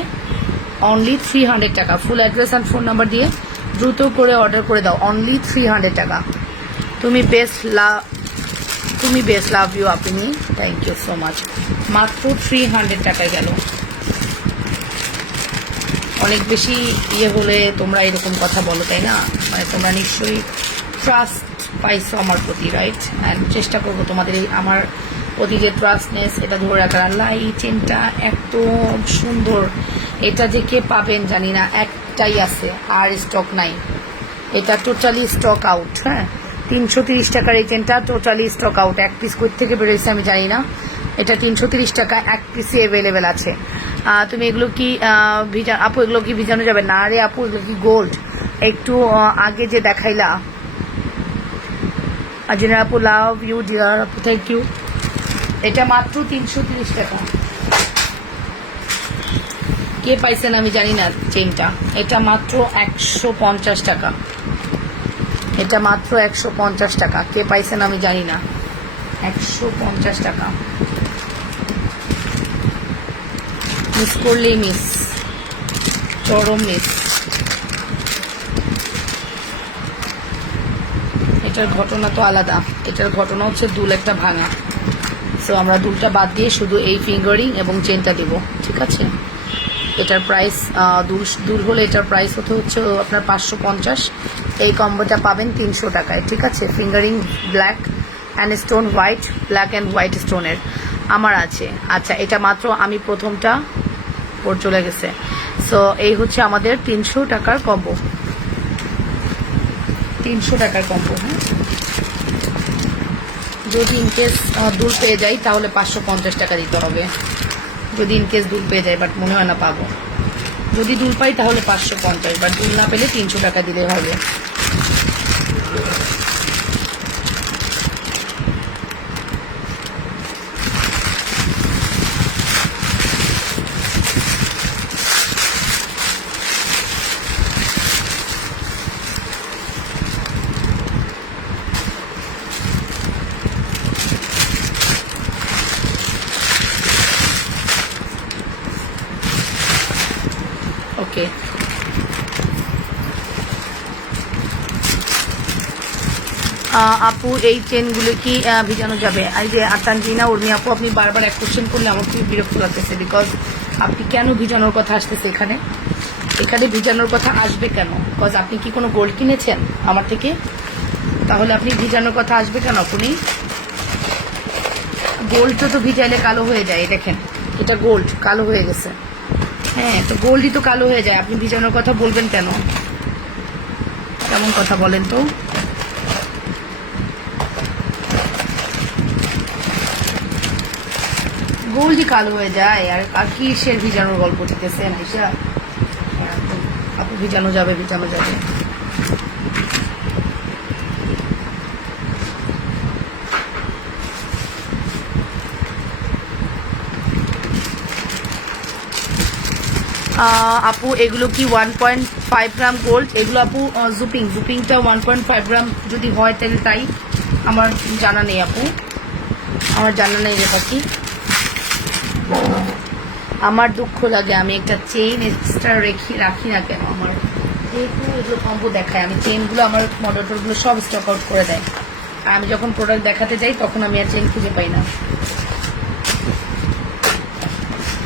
অনলি 300 টাকা। Full address and phone number দিয়ে দ্রুত করে অর্ডার করে দাও। অনলি 300 টাকা। তুমি বেস্ট লাভ ইউ আপনি, থ্যাংক ইউ সো মাচ। মাত্র 300 টাকায় গেল। অনেক বেশি ইয়ে হলে তোমরা এরকম কথা বলো, তাই না? মানে তোমরা নিশ্চয়ই ট্রাস্ট পাইছো আমার প্রতি, রাইট? অ্যান্ড চেষ্টা করবো তোমাদের আমার প্রতি যে ট্রাস্টনেস, এটা ধরে রাখার। আল্লাহ, এই চেনটা এত সুন্দর, এটা যে কে পাবেন জানি না, একটাই আছে, আর স্টক নাই। এটা টোটালি স্টক আউট। হ্যাঁ, 330 টাকার এই চেনটা টোটালি স্টক আউট। এক পিস কোথা থেকে বেরোয়েছে আমি জানি না। এটা 330 টাকা, এক পিসে অ্যাভেলেবেল আছে। তুমি এগুলো কি আপু, এগুলো কি ভিজানো যাবে? না রে আপু, এগুলো কি গোল্ড? একটু আগে যে দেখাইলা। আজিনা আপু, লাভ ইউ ডিয়ার আপু, থ্যাংক ইউ। এটা মাত্র 330 টাকা। কে পাইছেন আমি জানি না চেনটা। এটা মাত্র 150 টাকা। এটা মাত্র 150 টাকা। কে পাইছেন আমি জানি না। 150 টাকা। মিস করলেই মিস, চরম মিস। এটার ঘটনা তো আলাদা। এটার ঘটনা হচ্ছে দুল একটা ভাঙা। সো আমরা দুলটা বাদ দিয়ে শুধু এই ফিঙ্গারিং এবং চেনটা দিব, ঠিক আছে? এটার প্রাইস দুল হলে এটার প্রাইস হচ্ছে আপনার 550। এই কম্বোটা পাবেন 300 টাকায়, ঠিক আছে? Fingering black and stone white, black and white স্টোনের আমার আছে। আচ্ছা, এটা মাত্র আমি প্রথমটা ওর চলে গেছে। সো এই হচ্ছে আমাদের 300 টাকার কম্বো। 300 টাকার কম্বো। হ্যাঁ, যদি ইনকেস দুল পেয়ে যাই তাহলে 550 টাকা দিতে হবে। যদি ইনকেস দুল পেয়ে যাই, বাট মনে হয় না পাবো। যদি দুল পাই তাহলে 550, বাট দুল না পেলে 300 টাকা দিলে হবে। ওকে, আপু এই চেনগুলো কি ভিজানো যাবে? এই যে তানজিনা উর্মি আপু, আপনি বারবার এক কোশ্চেন করলে আমার খুব বিরক্ত লাগতেছে। বিকজ আপনি কেন ভিজানোর কথা আসতেছে এখানে? এখানে ভিজানোর কথা আসবে কেন? বিকজ আপনি কি কোনো গোল্ড কিনেছেন আমার থেকে? তাহলে আপনি ভিজানোর কথা আসবে কেন? আপনি গোল্ডটা তো ভিজাইলে কালো হয়ে যায়। দেখেন, এটা গোল্ড কালো হয়ে গেছে। হ্যাঁ, তো গোল্ডই তো কালো হয়ে যায়, আপনি ভিজানোর কথা বলবেন কেন? কেমন কথা বলেন তো? গোল্ডই কালো হয়ে যায়, আর কি সে ভিজানোর গল্প দিতেছেন? আপু ভিজানো যাবে, ভিজানো যাবে। আপু এগুলো কি 1.5 গ্রাম গোল্ড? এগুলো আপু জুপিংটা 1.5 গ্রাম যদি হয় তাহলে তাই। আমার জানা নেই আপু, আমার জানা নেই যেটা কি। আমার দুঃখ লাগে, আমি একটা চেইন এক্সট্রা রাখি না কেন? আমার যেহেতু এগুলো কম্বো দেখায়, আমি চেইনগুলো আমার মডেলগুলো সব স্টক আউট করে দেয়। আর আমি যখন প্রোডাক্ট দেখাতে যাই তখন আমি আর চেইন খুঁজে পাই না।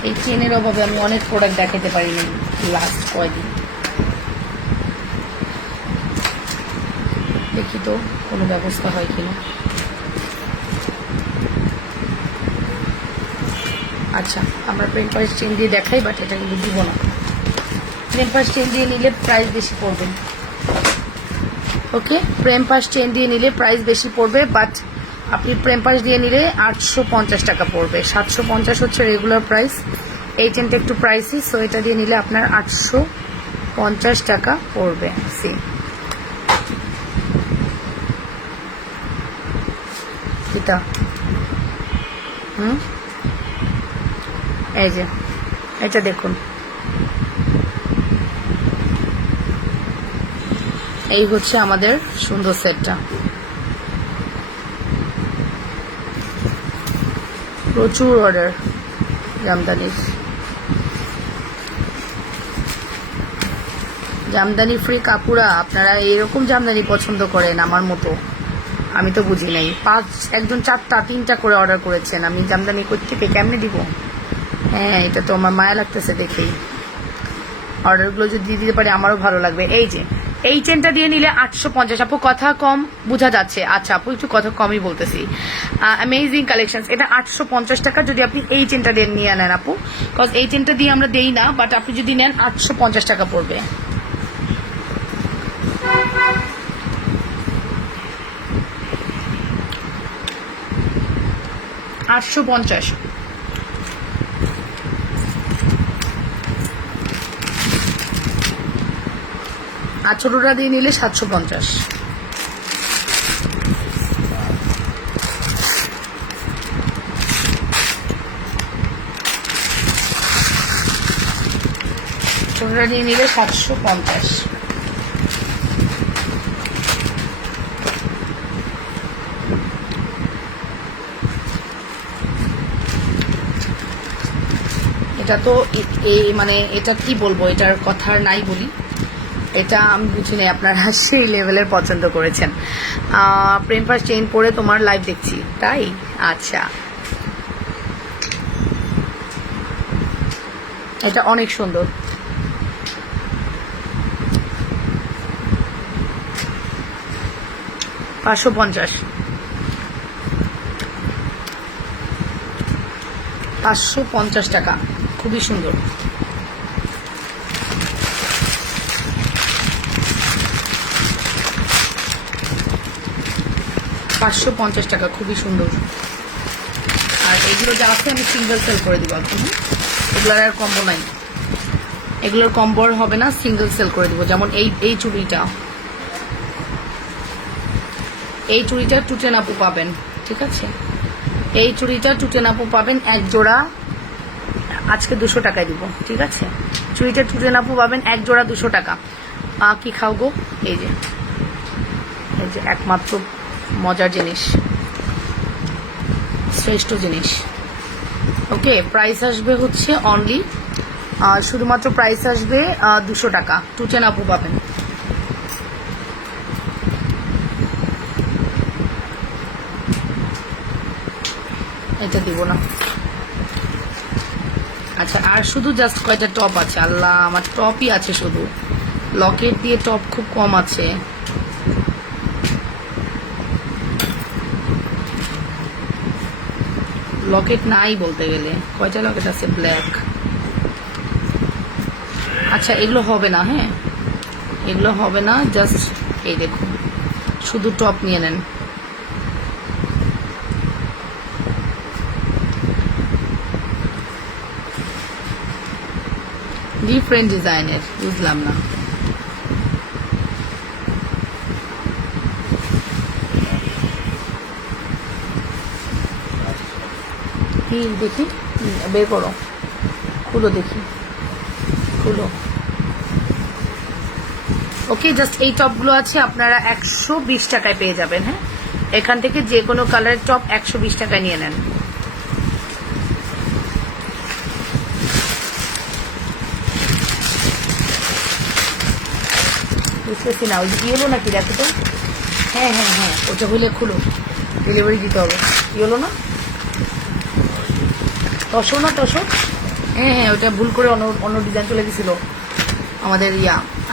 এই চেনের অভাবে আমি অনেক প্রোডাক্ট দেখাতে পারিনি লাস্ট কয়েকদিন। দেখি তো কোনো ব্যবস্থা হয় কিনা। আচ্ছা, আমরা প্রেম পাস চেন দিয়ে দেখাই, বাট এটা কিন্তু দিব না। প্রেম পাস চেন দিয়ে নিলে প্রাইস বেশি পড়বে। ওকে, প্রেম পাস চেন দিয়ে নিলে প্রাইস বেশি পড়বে, বাট আপনি প্রেম পাস দিয়ে নিলে 850 টাকা পড়বে। 750 হচ্ছে রেগুলার প্রাইস। এই চেনটা একটু প্রাইসি, সো এটা দিয়ে নিলে আপনার 850 টাকা পড়বে। সি এটা এই যে এটা দেখুন, এই হচ্ছে আমাদের সুন্দর সেটটা। প্রচুর অর্ডার জামদানির। জামদানি ফ্রি কাপুরা, আপনারা এরকম জামদানি পছন্দ করেন আমার মতো? আমি তো বুঝি নাই। একজন 4টা-3টা করে অর্ডার করেছেন, আমি জামদানি থেকে কেমনে দিব? হ্যাঁ, এটা তো আমার মায়া লাগতেছে দেখেই। অর্ডারগুলো যদি দিয়ে দিতে পারি আমারও ভালো লাগবে। এই যে এই চেনটা দিয়ে নিলে 850। আপু কথা কম বোঝা যাচ্ছে। আচ্ছা আপু, একটু কথা কমই বলতেছি। অ্যামেজিং কালেকশন, এটা 850 টাকা যদি আপনি এই চেনটা দিয়ে নিয়ে নেন আপু, বিকজ এই চেনটা দিয়ে আমরা দেই না, বাট আপনি যদি নেন 850 টাকা পড়বে। $850। আর ছোটটা দিয়ে নিলে 750। ছোটটা দিয়ে নিলে 750। এটা তো মানে এটা কি বলবো, এটার কথা নাই বলি। এটা আমি বুঝি নাই, আপনারা সেই লেভেলের পছন্দ করেছেন। প্রেম পাস চেইন পরে তোমার লাইভ দেখছি, তাই? আচ্ছা, এটা অনেক সুন্দর। $550। 550 টাকা, খুবই সুন্দর। $550 খুবই সুন্দর। আর এগুলো যা আছে আমি সিঙ্গেল সেল করে দিব। এগুলোর আর কম্বো নাই, এগুলোর কম্বো হবে না, সিঙ্গেল সেল করে দিব। যেমন এই চুড়িটা, এই চুড়িটা 210 আপু পাবেন, ঠিক আছে? এই চুড়িটা 210 আপু পাবেন, এক জোড়া আজকে 200 টাকায় দিব, ঠিক আছে? চুড়িটা 210 আপু পাবেন, এক জোড়া 200 টাকা। কি খাও গো? এই যে একমাত্র মজার জিনিস, শ্রেষ্ঠ জিনিস। ওকে, প্রাইস আসবে হচ্ছে অনলি, শুধুমাত্র প্রাইস আসবে 200 টাকা। 210 আপু পাবেন। এটা দিব না। আচ্ছা, আর শুধু জাস্ট কয়টা টপ আছে? আল্লাহ, আমার টপই আছে শুধু, লকেট দিয়ে টপ খুব কম আছে। লকেট নাই বলতে গেলে, কয়টা লকেট আছে? ব্ল্যাক। আচ্ছা, এগুলো হবে না। হ্যাঁ, এগুলো হবে না, জাস্ট এই দেখুন, শুধু টপ নিয়ে নেন। ডিফারেন্ট ডিজাইনের, বুঝলাম না। কি দেখি, বের করো, খুলো দেখি, খুলো। ওকে, জাস্ট এই টপগুলো আছে, আপনারা 120 টাকায় পেয়ে যাবেন। হ্যাঁ, এখান থেকে যে কোনো কালারের টপ 120 টাকায় নিয়ে নেন। বুঝতেছি না, ওই ইয়েলো নাকি? দেখো তো। হ্যাঁ হ্যাঁ হ্যাঁ, ওটা হলে খুলো, ডেলিভারি দিতে হবে। ইয়েলো না, টসো না, টসো। হ্যাঁ হ্যাঁ, ওটা ভুল করে অন্য ডিজাইন চলে গেছিল আমাদের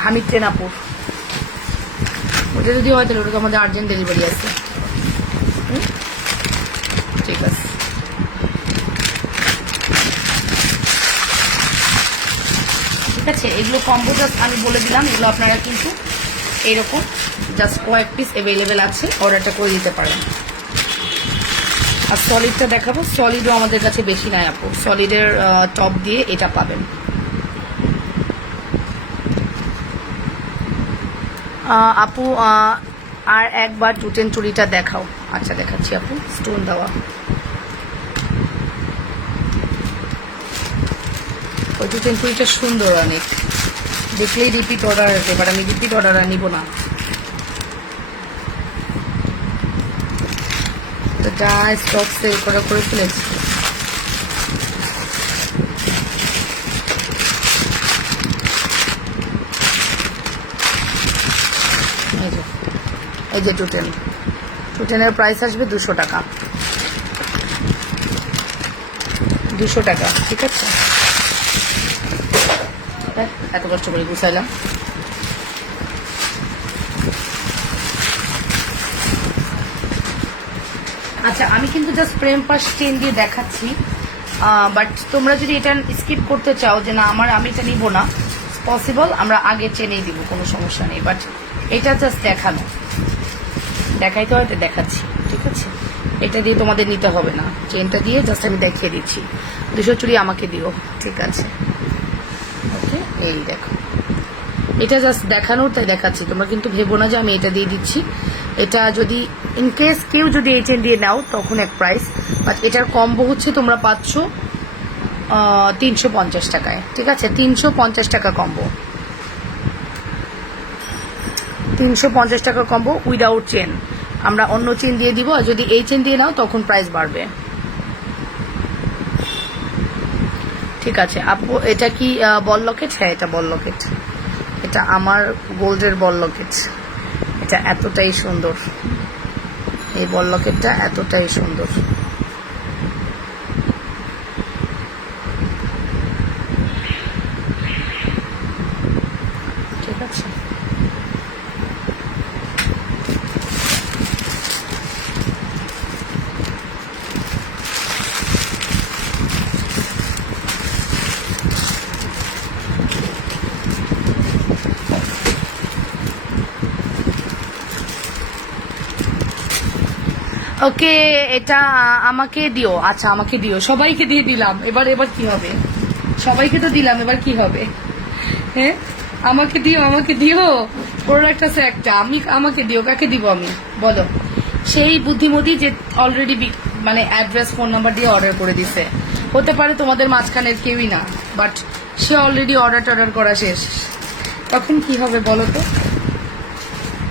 হামিদ ট্রেনাপুর। ওটা যদি হয় তাহলে ওটা তো আমাদের আর্জেন্ট ডেলিভারি আছে। ঠিক আছে। আছে। এগুলো কম্বো জাস্ট আমি বলে দিলাম, এগুলো আপনারা কিন্তু এরকম জাস্ট কয়েক পিস অ্যাভেলেবেল আছে, অর্ডারটা করে দিতে পারেন। আর সলিডটা দেখাবো, সলিডও আমাদের কাছে বেশি নাই আপু, সলিডের টপ দিয়ে এটা পাবেন। আপু আর একবার টুটেন চুড়িটা দেখাও। আচ্ছা দেখাচ্ছি আপু, স্টোন দেওয়া, ওই টুটেন চুড়িটা সুন্দর অনেক, দেখলেই রিপিট অর্ডার আছে, এবার আমি রিপিট অর্ডার আর নিব না, যা স্টক সেল করা করে ফেলেছি। এই যে টুটেনের প্রাইস আসবে 200 টাকা, 200 টাকা, ঠিক আছে। এত কষ্ট করে গুছাইলাম। আচ্ছা আমি কিন্তু জাস্ট ফ্রেম পাশ চেন দিয়ে দেখাচ্ছি, বাট তোমরা যদি এটা স্কিপ করতে চাও যে না আমি এটা নিব না, পসিবল, আমরা আগে চেনেই দিব, কোনো সমস্যা নেই, বাট এটা জাস্ট দেখানো, দেখাইতে হয়তো দেখাচ্ছি, ঠিক আছে। এটা দিয়ে তোমাদের নিতে হবে না, চেনটা দিয়ে জাস্ট আমি দেখিয়ে দিচ্ছি। 200 চুড়ি আমাকে দিও, ঠিক আছে। ওকে, এই দেখো, এটা জাস্ট দেখানোর তাই দেখাচ্ছি, তোমরা কিন্তু ভেবো না যে আমি এটা দিয়ে দিচ্ছি। এটা যদি ইনকেস কেউ যদি এই চেন দিয়ে নাও তখন এক প্রাইস, বাট এটার কম্বো হচ্ছে তোমরা পাচ্ছ 350 টাকায়, ঠিক আছে। 350 টাকা কম্বো, 350 টাকা কম্বো উইদাউট চেন। আমরা অন্য চেন দিয়ে দিব, আর যদি এই চেন দিয়ে নাও তখন প্রাইস বাড়বে, ঠিক আছে। আপু এটা কি বল লকেট? হ্যাঁ এটা বল লকেট, এটা আমার গোল্ডের বল লকেট, এটা এতটাই সুন্দর, এই বল লকেটটা এতটাই সুন্দর, ঠিক আছে। ওকে, এটা আমাকে দিও, আচ্ছা আমাকে দিও, সবাইকে দিয়ে দিলাম, এবার কি হবে, সবাইকে তো দিলাম, এবার কি হবে, হ্যাঁ আমাকে দিও, প্রোডাক্ট আছে একটা, আমাকে দিও, কাকে দিব আমি বলো? সেই বুদ্ধিমতী যে অলরেডি মানে অ্যাড্রেস ফোন নাম্বার দিয়ে অর্ডার করে দিছে, হতে পারে তোমাদের মাঝখানের কেউই না, বাট সে অলরেডি অর্ডার করা শেষ, তখন কি হবে বলো তো?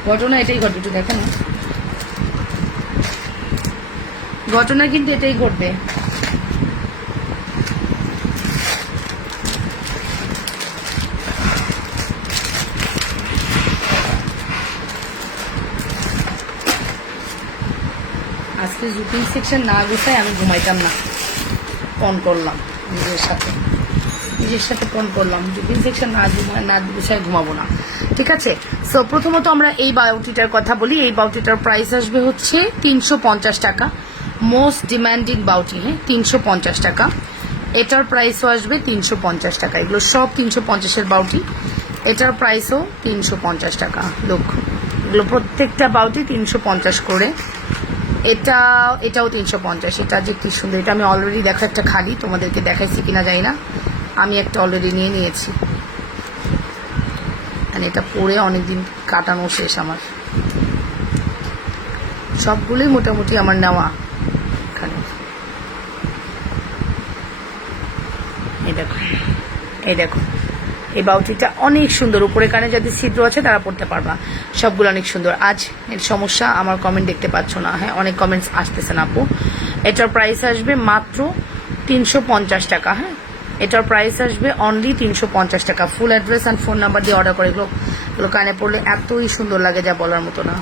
ঘটনা এটাই ঘটবে, একটু দেখেন না, ঘটনা কিন্তু এটাই ঘটবে। আজকে জুপিং সেকশন না গুছায় আমি ঘুমাইতাম না, ফোন করলাম নিজের সাথে ফোন করলাম, জুপিং সেকশন না গুছায় ঘুমাবো না, ঠিক আছে। সো প্রথমত আমরা এই বাউটিটার কথা বলি, এই বাউটিটার প্রাইস আসবে হচ্ছে 350 টাকা, মোস্ট ডিমান্ডিং বাউটি, হ্যাঁ 350 টাকা, এটার প্রাইসও আসবে 350 টাকা, এগুলো সব 350-এর বাউটি, এটার প্রাইসও 350 টাকা, লোক এগুলো প্রত্যেকটা বাউটি 350 করে, এটাও 350, এটা যে কি সুন্দর, এটা আমি অলরেডি দেখো একটা খালি তোমাদেরকে দেখাইছি কিনা জানি না, আমি একটা অলরেডি নিয়েছি, এটা পরে অনেকদিন কাটানো শেষ আমার, সবগুলোই মোটামুটি আমার নেওয়া। এখানে এই দেখো এই বাউটিটা অনেক সুন্দর, উপরে কানে যাদের ছিদ্র আছে তারা পড়তে পারবা, সবগুলো অনেক সুন্দর। আজ এর সমস্যা আমার কমেন্ট দেখতে পাচ্ছ না, হ্যাঁ অনেক কমেন্টস আসতেছে না আপু। এটার প্রাইস আসবে মাত্র 350 টাকা, হ্যাঁ এটার প্রাইস আসবে অনলি 350 টাকা, full address and phone number দিয়ে অর্ডার করে, এগুলো কানে পড়লে এতই সুন্দর লাগে যা বলার মতো না।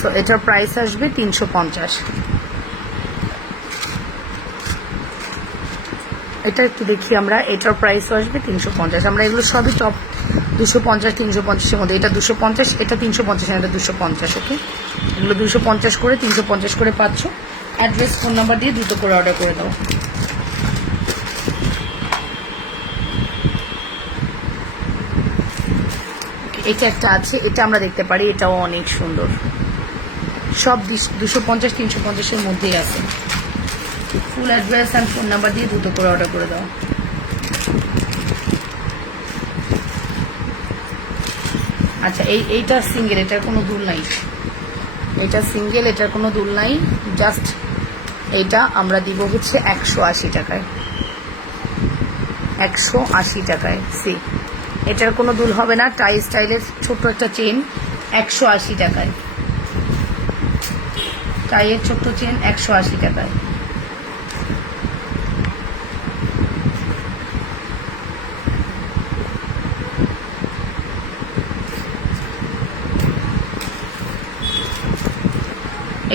সো এটার প্রাইস আসবে 350। এটা একটু দেখি আমরা, এটার প্রাইসও আসবে 350। আমরা এগুলো সবই টপ 250 350-এর মধ্যে। এটা 250, এটা 350, এটা 250। ওকে, এগুলো 250 করে 350 করে পাচ্ছ। অ্যাড্রেস ফোন নাম্বার দিয়ে দ্রুত করে অর্ডার করে দাও। এটা একটা আছে, এটা আমরা দেখতে পারি, এটাও অনেক সুন্দর। সব 250 350-এর মধ্যেই আছে। ফুল অ্যাড্রেস অ্যান্ড ফোন নাম্বার দিয়ে দ্রুত করে অর্ডার করে দাও। আচ্ছা, এইটা সিঙ্গেল, এটার কোনো দুল নাই। এটা সিঙ্গেল, এটার কোনো দুল নাই। জাস্ট এইটা আমরা দিব হচ্ছে 180 টাকায়। 180 টাকায়। সি, এটার কোনো দুল হবে না। টাই স্টাইলের ছোট্ট একটা চেন 180 টাকায়। টাইয়ের ছোট্ট চেন 180 টাকায়।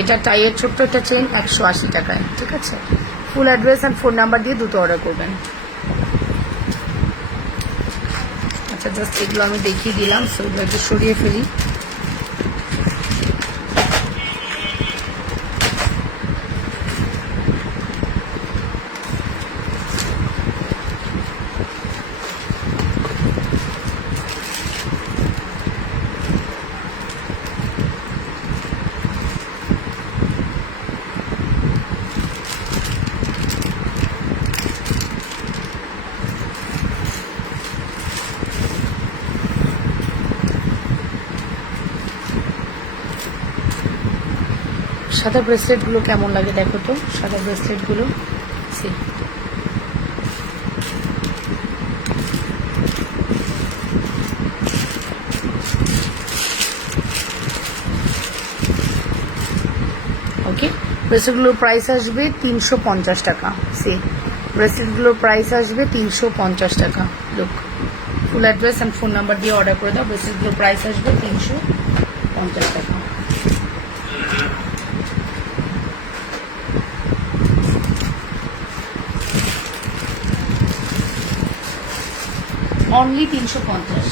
এটা টাইয়ের ছোট্ট একটা চেন 180 টাকায়। ঠিক আছে, ফুল অ্যাড্রেস অ্যান্ড ফোন নাম্বার দিয়ে দুটো অর্ডার করবেন। আচ্ছা, জাস্ট এগুলো আমি দেখিয়ে দিলাম, সো এগুলো একটু সরিয়ে ফেলি। সাদা ব্রেসলেটগুলো কেমন লাগে দেখো তো, সাদা ব্রেসলেটগুলো। সি, ওকে, ব্রেসলেটগুলোর প্রাইস আসবে 350 টাকা। সি, ব্রেসলেটগুলোর প্রাইস আসবে 350 টাকা। Look, full address and phone number দিয়ে অর্ডার করে দাও। ব্রেসলেটগুলোর প্রাইস আসবে 350 টাকা। অনলি 350।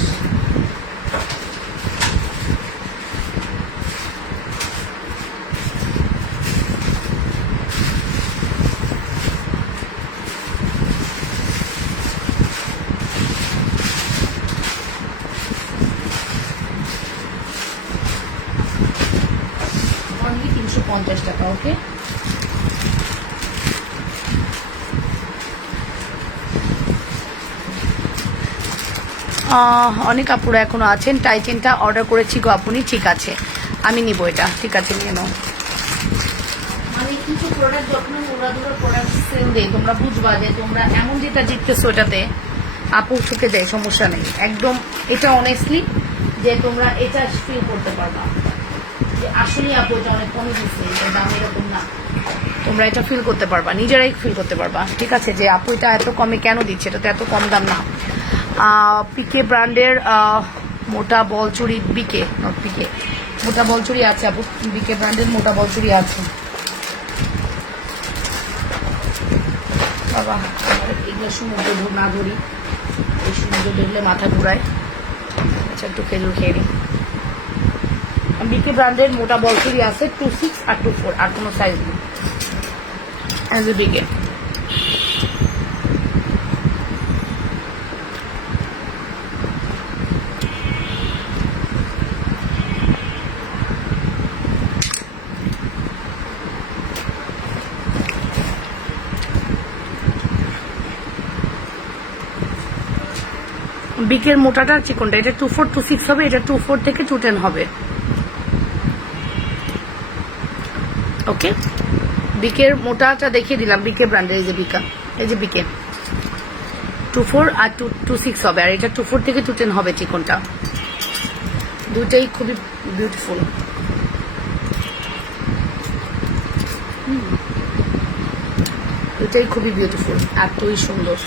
অনলি 350 টাকা। ওকে, অনেক আপুরা এখনো আছেন। টাই চেনটা অর্ডার করেছি গো আপনি। ঠিক আছে, আমি নিব এটা। ঠিক আছে, নিয়ে নাও। মানে কিছু প্রোডাক্ট যখন উড়াদুরা প্রোডাক্ট সেল দেয়, তোমরা বুঝবা যে তোমরা এমন যেটা জিততেছো ওটাতে আপু ঠুকে দেয়, সমস্যা নেই একদম। এটা অনেস্টলি যে তোমরা এটা ফিল করতে পারবা যে আসলে আপু এটা অনেক কমে দিচ্ছে, এটা দাম এরকম না। তোমরা এটা ফিল করতে পারবা, নিজেরাই ফিল করতে পারবা। ঠিক আছে, যে আপু এটা এত কমে কেন দিচ্ছে, এটা তো এত কম দাম না। পিকে ব্র্যান্ডের মোটা বলচুরি, বিকে নট পিকে, মোটা বলচুরি আছে আপু। বিকে ব্র্যান্ডের মোটা বলচুরি আছে। বাবা, এগুলো সমুদ্র না ধরি, এই সমুদ্র দেখলে মাথা ঘুরায়। আচ্ছা, একটু খেজুর খেয়ে নিই। বিকে ব্র্যান্ডের মোটা বলচুরি আছে 26 আর 24, আর কোনো সাইজ নেই। অ্যাজ এ বিকে বিকের মোটাটা চিকনটা, এটা 24 26 হবে, এটা 24 থেকে 210 হবে। ওকে, বিকের মোটাটা দেখিয়ে দিলাম। বিকে ব্র্যান্ডের, এই যে বিকা, এই যে বিকে 24 আর 26 হবে, আর এটা 24 থেকে 210 হবে চিকনটা। দুটাই খুবই বিউটিফুল। দুটাই খুবই বিউটিফুল, এতই সুন্দর।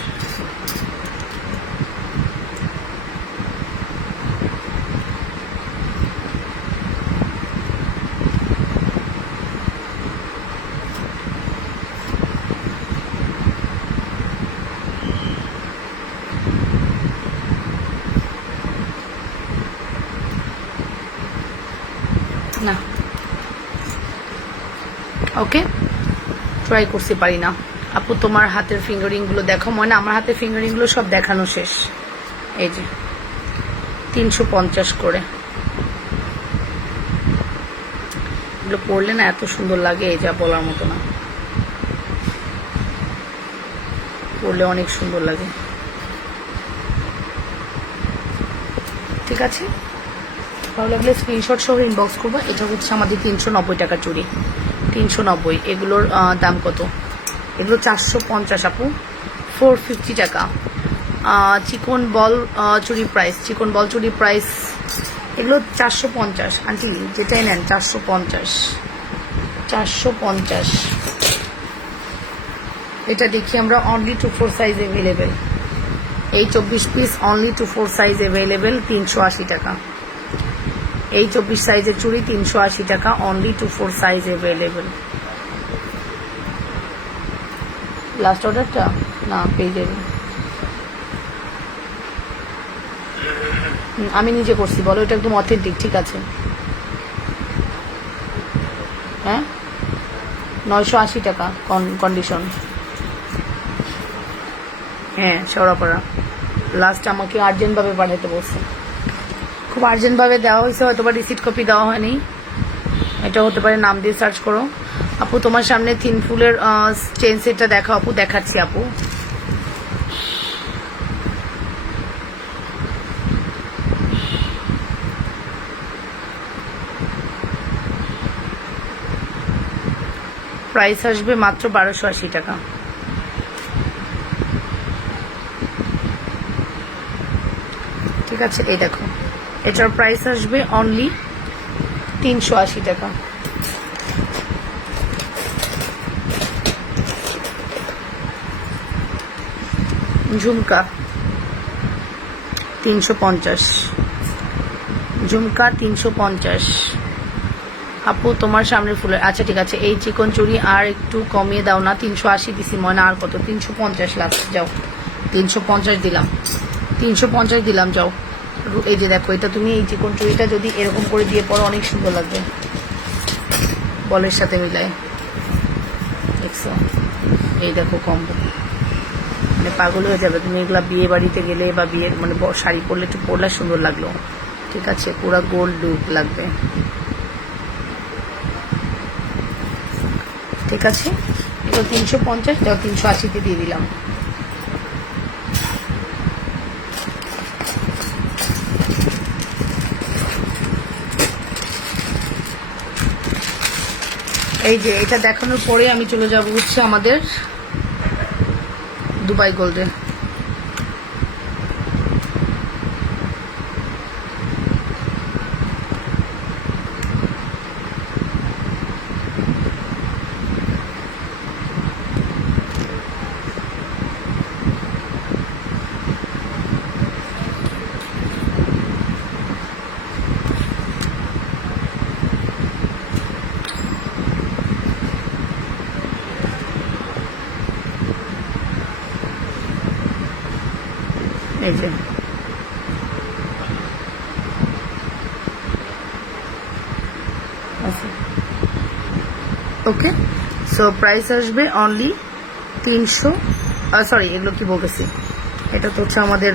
না ওকে ট্রাই করতে পারি না। আপু তোমার হাতের ফিঙ্গারিংগুলো দেখো। মনে আমার হাতের ফিঙ্গারিংগুলো সব দেখানো শেষ। এই যে 350 করে এগুলো পরলে না এত সুন্দর লাগে, এই যা বলার মতো না, পরলে অনেক সুন্দর লাগে। ঠিক আছে, ভালো লাগলে স্ক্রিনশট সহ ইনবক্স করবো। এটা হচ্ছে আমাদের 390 টাকা চুড়ি, 390। এগুলোর দাম কত? এগুলো 450 আপু, 450 টাকা। চিকন বল চুড়ি প্রাইস, চিকন বল চুড়ি প্রাইস এগুলো 450 আন্টি, যেটাই নেন 450, 450। এটা দেখি আমরা অনলি 2-4 সাইজ অ্যাভেলেবেল। এই 24 পিস অনলি 2-4 সাইজ অ্যাভেলেবেল, 380 টাকা। এই 24 সাইজের চুড়ি 380 টাকা, অনলি 2-4 সাইজ অ্যাভেলেবেল। লাস্ট অর্ডারটা না পেয়ে যাবেন, আমি নিজে করছি। বলো এটা একদম অথেন্টিক। ঠিক আছে, হ্যাঁ 980 টাকা কন্ডিশন। হ্যাঁ শেওড়াপাড়া। লাস্ট আমাকে আর্জেন্টভাবে পাঠাতে বলছে, খুব আর্জেন্টভাবে দেওয়া হয়েছে, হয়তো বা রিসিট কপি দেওয়া হয়নি। এটা হতে পারে, নাম দিয়ে সার্চ করো। আপু তোমার সামনে থিন ফুলের চেন সেটটা দেখো আপু, দেখাচ্ছি আপু। প্রাইস আসবে মাত্র 1280 টাকা। ঠিক আছে, এই দেখো এটার প্রাইস আসবে অনলি 380 টাকা। ঝুমকা 350, ঝুমকা 350 আপু তোমার সামনে ফুলের। আচ্ছা ঠিক আছে, এই চিকন চুড়ি আর একটু কমিয়ে দাও না, 380 দিছি ময়না, আর কত? 350 লাস্ট, যাও 350 দিলাম, 350 দিলাম, যাও। এই যে দেখো, এটা তুমি এই চিকন চুড়িটা যদি এরকম করে দিয়ে পড়ো অনেক সুন্দর লাগবে, বলের সাথে মিলায়। দেখছো, এই দেখো কম্বো, মানে পাগল হয়ে যাবে তুমি। এগুলা বিয়ে বাড়িতে গেলে বা বিয়ের মানে শাড়ি পরলে একটু পরলে সুন্দর লাগলো। ঠিক আছে, পুরো গোল্ড লুক লাগবে। ঠিক আছে, এগুলো 350, যাও 380-তে দিয়ে দিলাম। এই যে এটা দেখানোর পরে আমি চলে যাব হচ্ছে আমাদের দুবাই গোল্ডে। এই যে ওকে, সো প্রাইস আসবে অনলি 300, সরি এগুলো কি বলতেছি, এটা তো হচ্ছে আমাদের,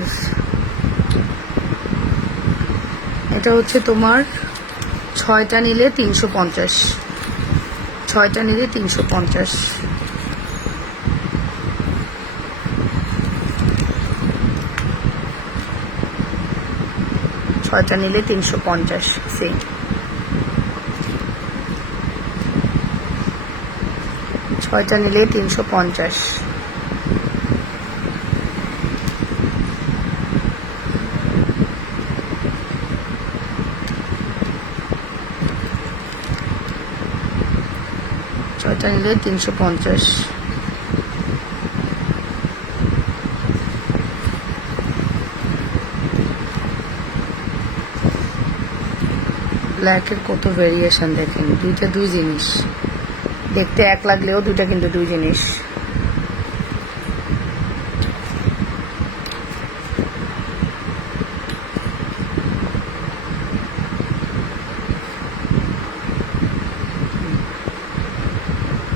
এটা হচ্ছে তোমার 6টা নিলে 350, 6টা নিলে 350। ছয়টা নিলে 350 সেম। 6টা নিলে 350। ছয়টা নিলে 350। ব্ল্যাকের কত ভেরিয়েশন দেখেন, দুইটা দুই জিনিস, দেখতে এক লাগলেও দুইটা কিন্তু দুই জিনিস।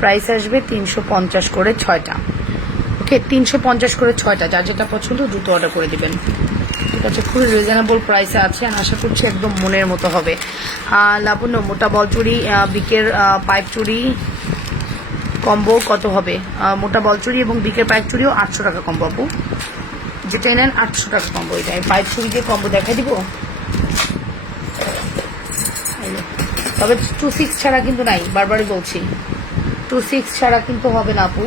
প্রাইস আসবে 350 করে 6টা। ওকে, 350 করে 6টা। যার যেটা পছন্দ দ্রুত অর্ডার করে দিবেন। ঠিক আছে, খুবই রিজনেবল প্রাইসে আছে, আশা করছি একদম মনের মতো হবে। লাবণ্য, মোটা বল চুড়ি বিকের পাইপ চুড়ি কম্বো কত হবে? মোটা বল চুড়ি এবং বিকের পাইপ চুড়িও 800 টাকা কম্বো আপু, যেটাই নেন 800 টাকা কম্বো। এটা পাইপ চুড়ি দিয়ে কম্বো দেখাই দিব, তবে 26 ছাড়া কিন্তু নাই, বারবারই বলছি 26 ছাড়া কিন্তু হবে না আপু।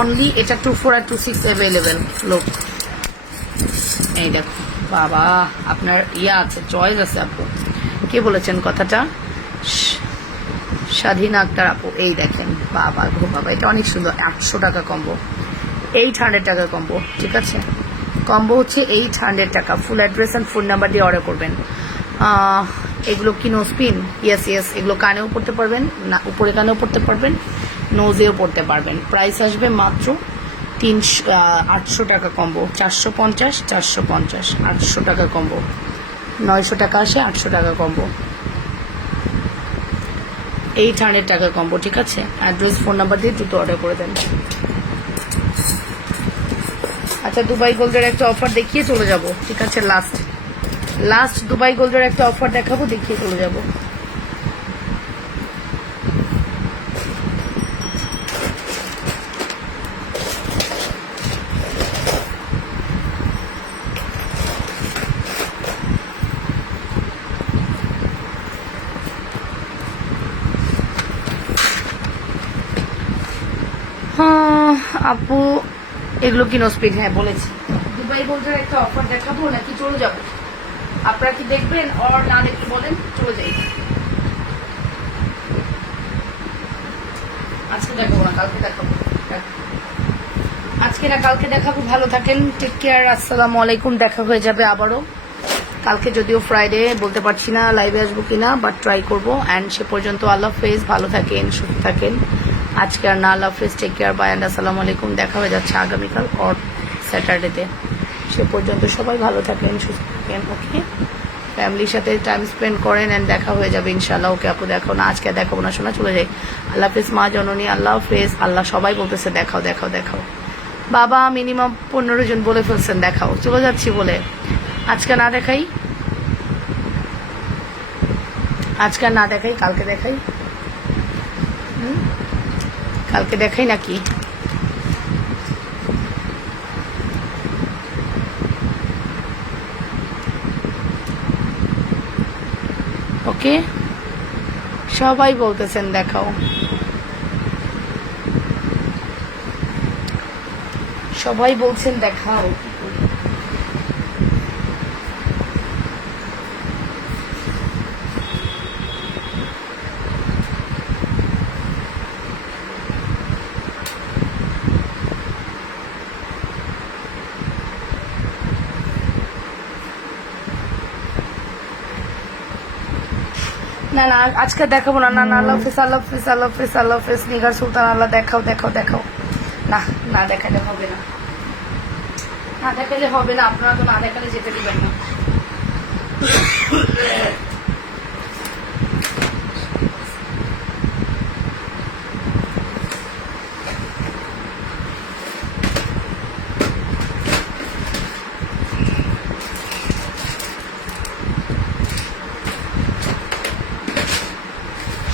অনলি এটা 24 আর 26 অ্যাভেলেবেল। লোক এই দেখো বাবা, আপনার আছে, চয়েস আছে আপু। কে বলেছেন কথাটা? স্বাধীন আক্তার আপু। এই দেখেন বাবা গো বাবা, এটা অনেক সুন্দর। 800 টাকা কম্বো, 800 টাকা কম্বো। ঠিক আছে, কম্বো হচ্ছে 800 টাকা। Full address and phone number দিয়ে অর্ডার করবেন। এগুলো কি নো স্পিন? ইয়েস ইয়েস, এগুলো কানেও পড়তে পারবেন, না উপরে কানেও পড়তে পারবেন, নোজেও পড়তে পারবেন। প্রাইস আসবে মাত্র 800 টাকা কম্বো। 450, 450, 800 টাকা কম্বো। 900 টাকা আসে, 800 টাকা কম্বো, 800 টাকা কম্বো। ঠিক আছে, অ্যাড্রেস ফোন নাম্বার দিয়ে দ্রুত অর্ডার করে দেন। আচ্ছা, দুবাই গোল্ডের একটা অফার দেখিয়ে চলে যাব। ঠিক আছে, লাস্ট দুবাই গোল্ডের একটা অফার দেখাবো, দেখিয়ে চলে যাব। আপু এগুলো কি নো স্পিড? হ্যাঁ বলেছি। দুবাই গোল্ডের একটা অফার দেখাবো নাকি চলে যাব? আপনারা কি দেখবেন আর না দেখে বলেন, চলে যাই। আজকে দেখাবো না, কালকে দেখাবো। আজকে না কালকে দেখাবো। ভালো থাকেন, টেক কেয়ার, আসসালামু আলাইকুম। দেখা হয়ে যাবে আবারও কালকে, যদিও ফ্রাইডে, বলতে পারছি না লাইভে আসবো কিনা, বাট ট্রাই করবো। অ্যান্ড সে পর্যন্ত আল্লাহ হাফেজ, ভালো থাকেন, সুস্থ থাকেন। আজকে আর না, আল্লাহ হাফেজ, টেক কেয়ার, বাই অ্যান্ড আসসালামু আলাইকুম। দেখা হয়ে যাচ্ছে আগামীকাল অর স্যাটারডেতে। সে পর্যন্ত সবাই ভালো থাকেন, সুস্থ থাকেন। ওকে, ফ্যামিলির সাথে টাইম স্পেন্ড করেন অ্যান্ড দেখা হয়ে যাবে ইনশাল্লাহ। ওকে আপু, দেখো না, আজকে দেখাবো না, শোনা, চলে যাই। আল্লাহ হাফেজ মা জননী, আল্লাহ হাফেজ। আল্লাহ সবাই বলতেছে দেখাও দেখাও দেখাও। বাবা মিনিমাম 15 জন বলে ফেলছেন দেখাও, চলে যাচ্ছি বলে। আজকে না দেখাই, আজকে না দেখাই, কালকে দেখাই। কালকে দেখাই নাকি? ওকে, সবাই বলতেছেন দেখাও, সবাই বলছেন দেখাও। না না, আজকে দেখাবো না। না না, আল্লাহ হাফেজ, আল্লাহ হাফেজ, আল্লাহ হাফেজ, আল্লাহ হাফেজ। নিগার সুলতান, আল্লাহ, দেখাও দেখাও দেখাও। না, না দেখালে হবে না, না দেখালে হবে না। আপনারা তো না দেখালে যেতে দিবেন না।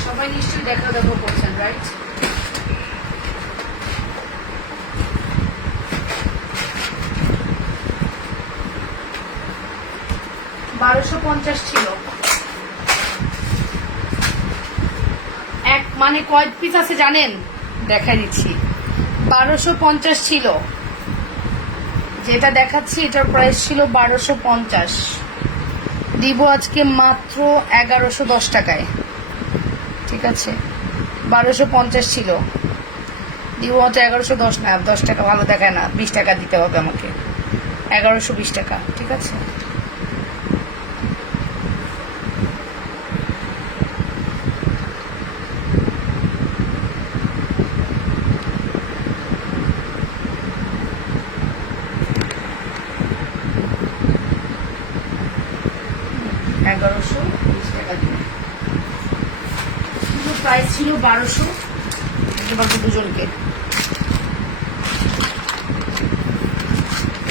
সবাই নিশ্চয়ই দেখা দেখো করছেন, রাইট? $1250 ছিল। এক মানে কয় পিস আছে জানেন? দেখাই দিচ্ছি। 1250 ছিল, যেটা দেখাচ্ছি এটার প্রাইস ছিল 1250। দিব আজকে মাত্র 1110 টাকায়। ঠিক আছে, 1250 ছিল, দিব মাত্র 1110। না, 10 টাকা ভালো দেখায় না, 20 টাকা দিতে হবে আমাকে, 1120 টাকা। ঠিক আছে, প্রাইস ছিল 1200। দিতে পারবো দুজনকে।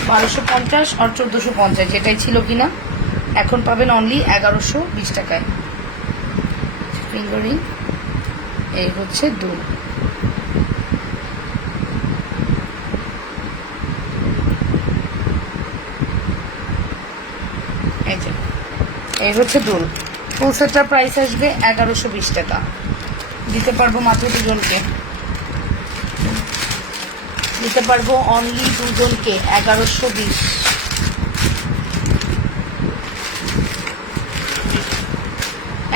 1250 আর 1450 যেটাই ছিল কিনা, এখন পাবেন অনলি 1120 টাকায়। ফিঙ্গারিং, এই হচ্ছে দুল। এই হচ্ছে দুল। ফুল সেটটার প্রাইস আসবে 1120 টাকা। দিতে পারবো মাত্র দুজনকে, দিতে পারবো অনলি দুজনকে 1120।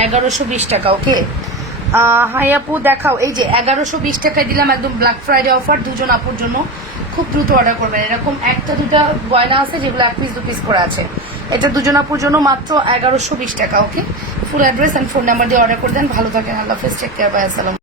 1120 টাকা। ওকে হাই আপু দেখাও। এই যে 1120 টাকায় দিলাম, একদম ব্ল্যাক ফ্রাইডে অফার দুজন আপুর জন্য। খুব দ্রুত অর্ডার করবেন। এরকম একটা দুটা গয়না আছে যেগুলো 1 পিস 2 পিস করে আছে, এটা দুজন আপুর জন্য মাত্র 1120 টাকা। Okay, full address and phone number দিয়ে অর্ডার করে দেন। ভালো থাকেন, আল্লাহ হাফেজ, টেক কেয়ার, বাই, আসসালাম।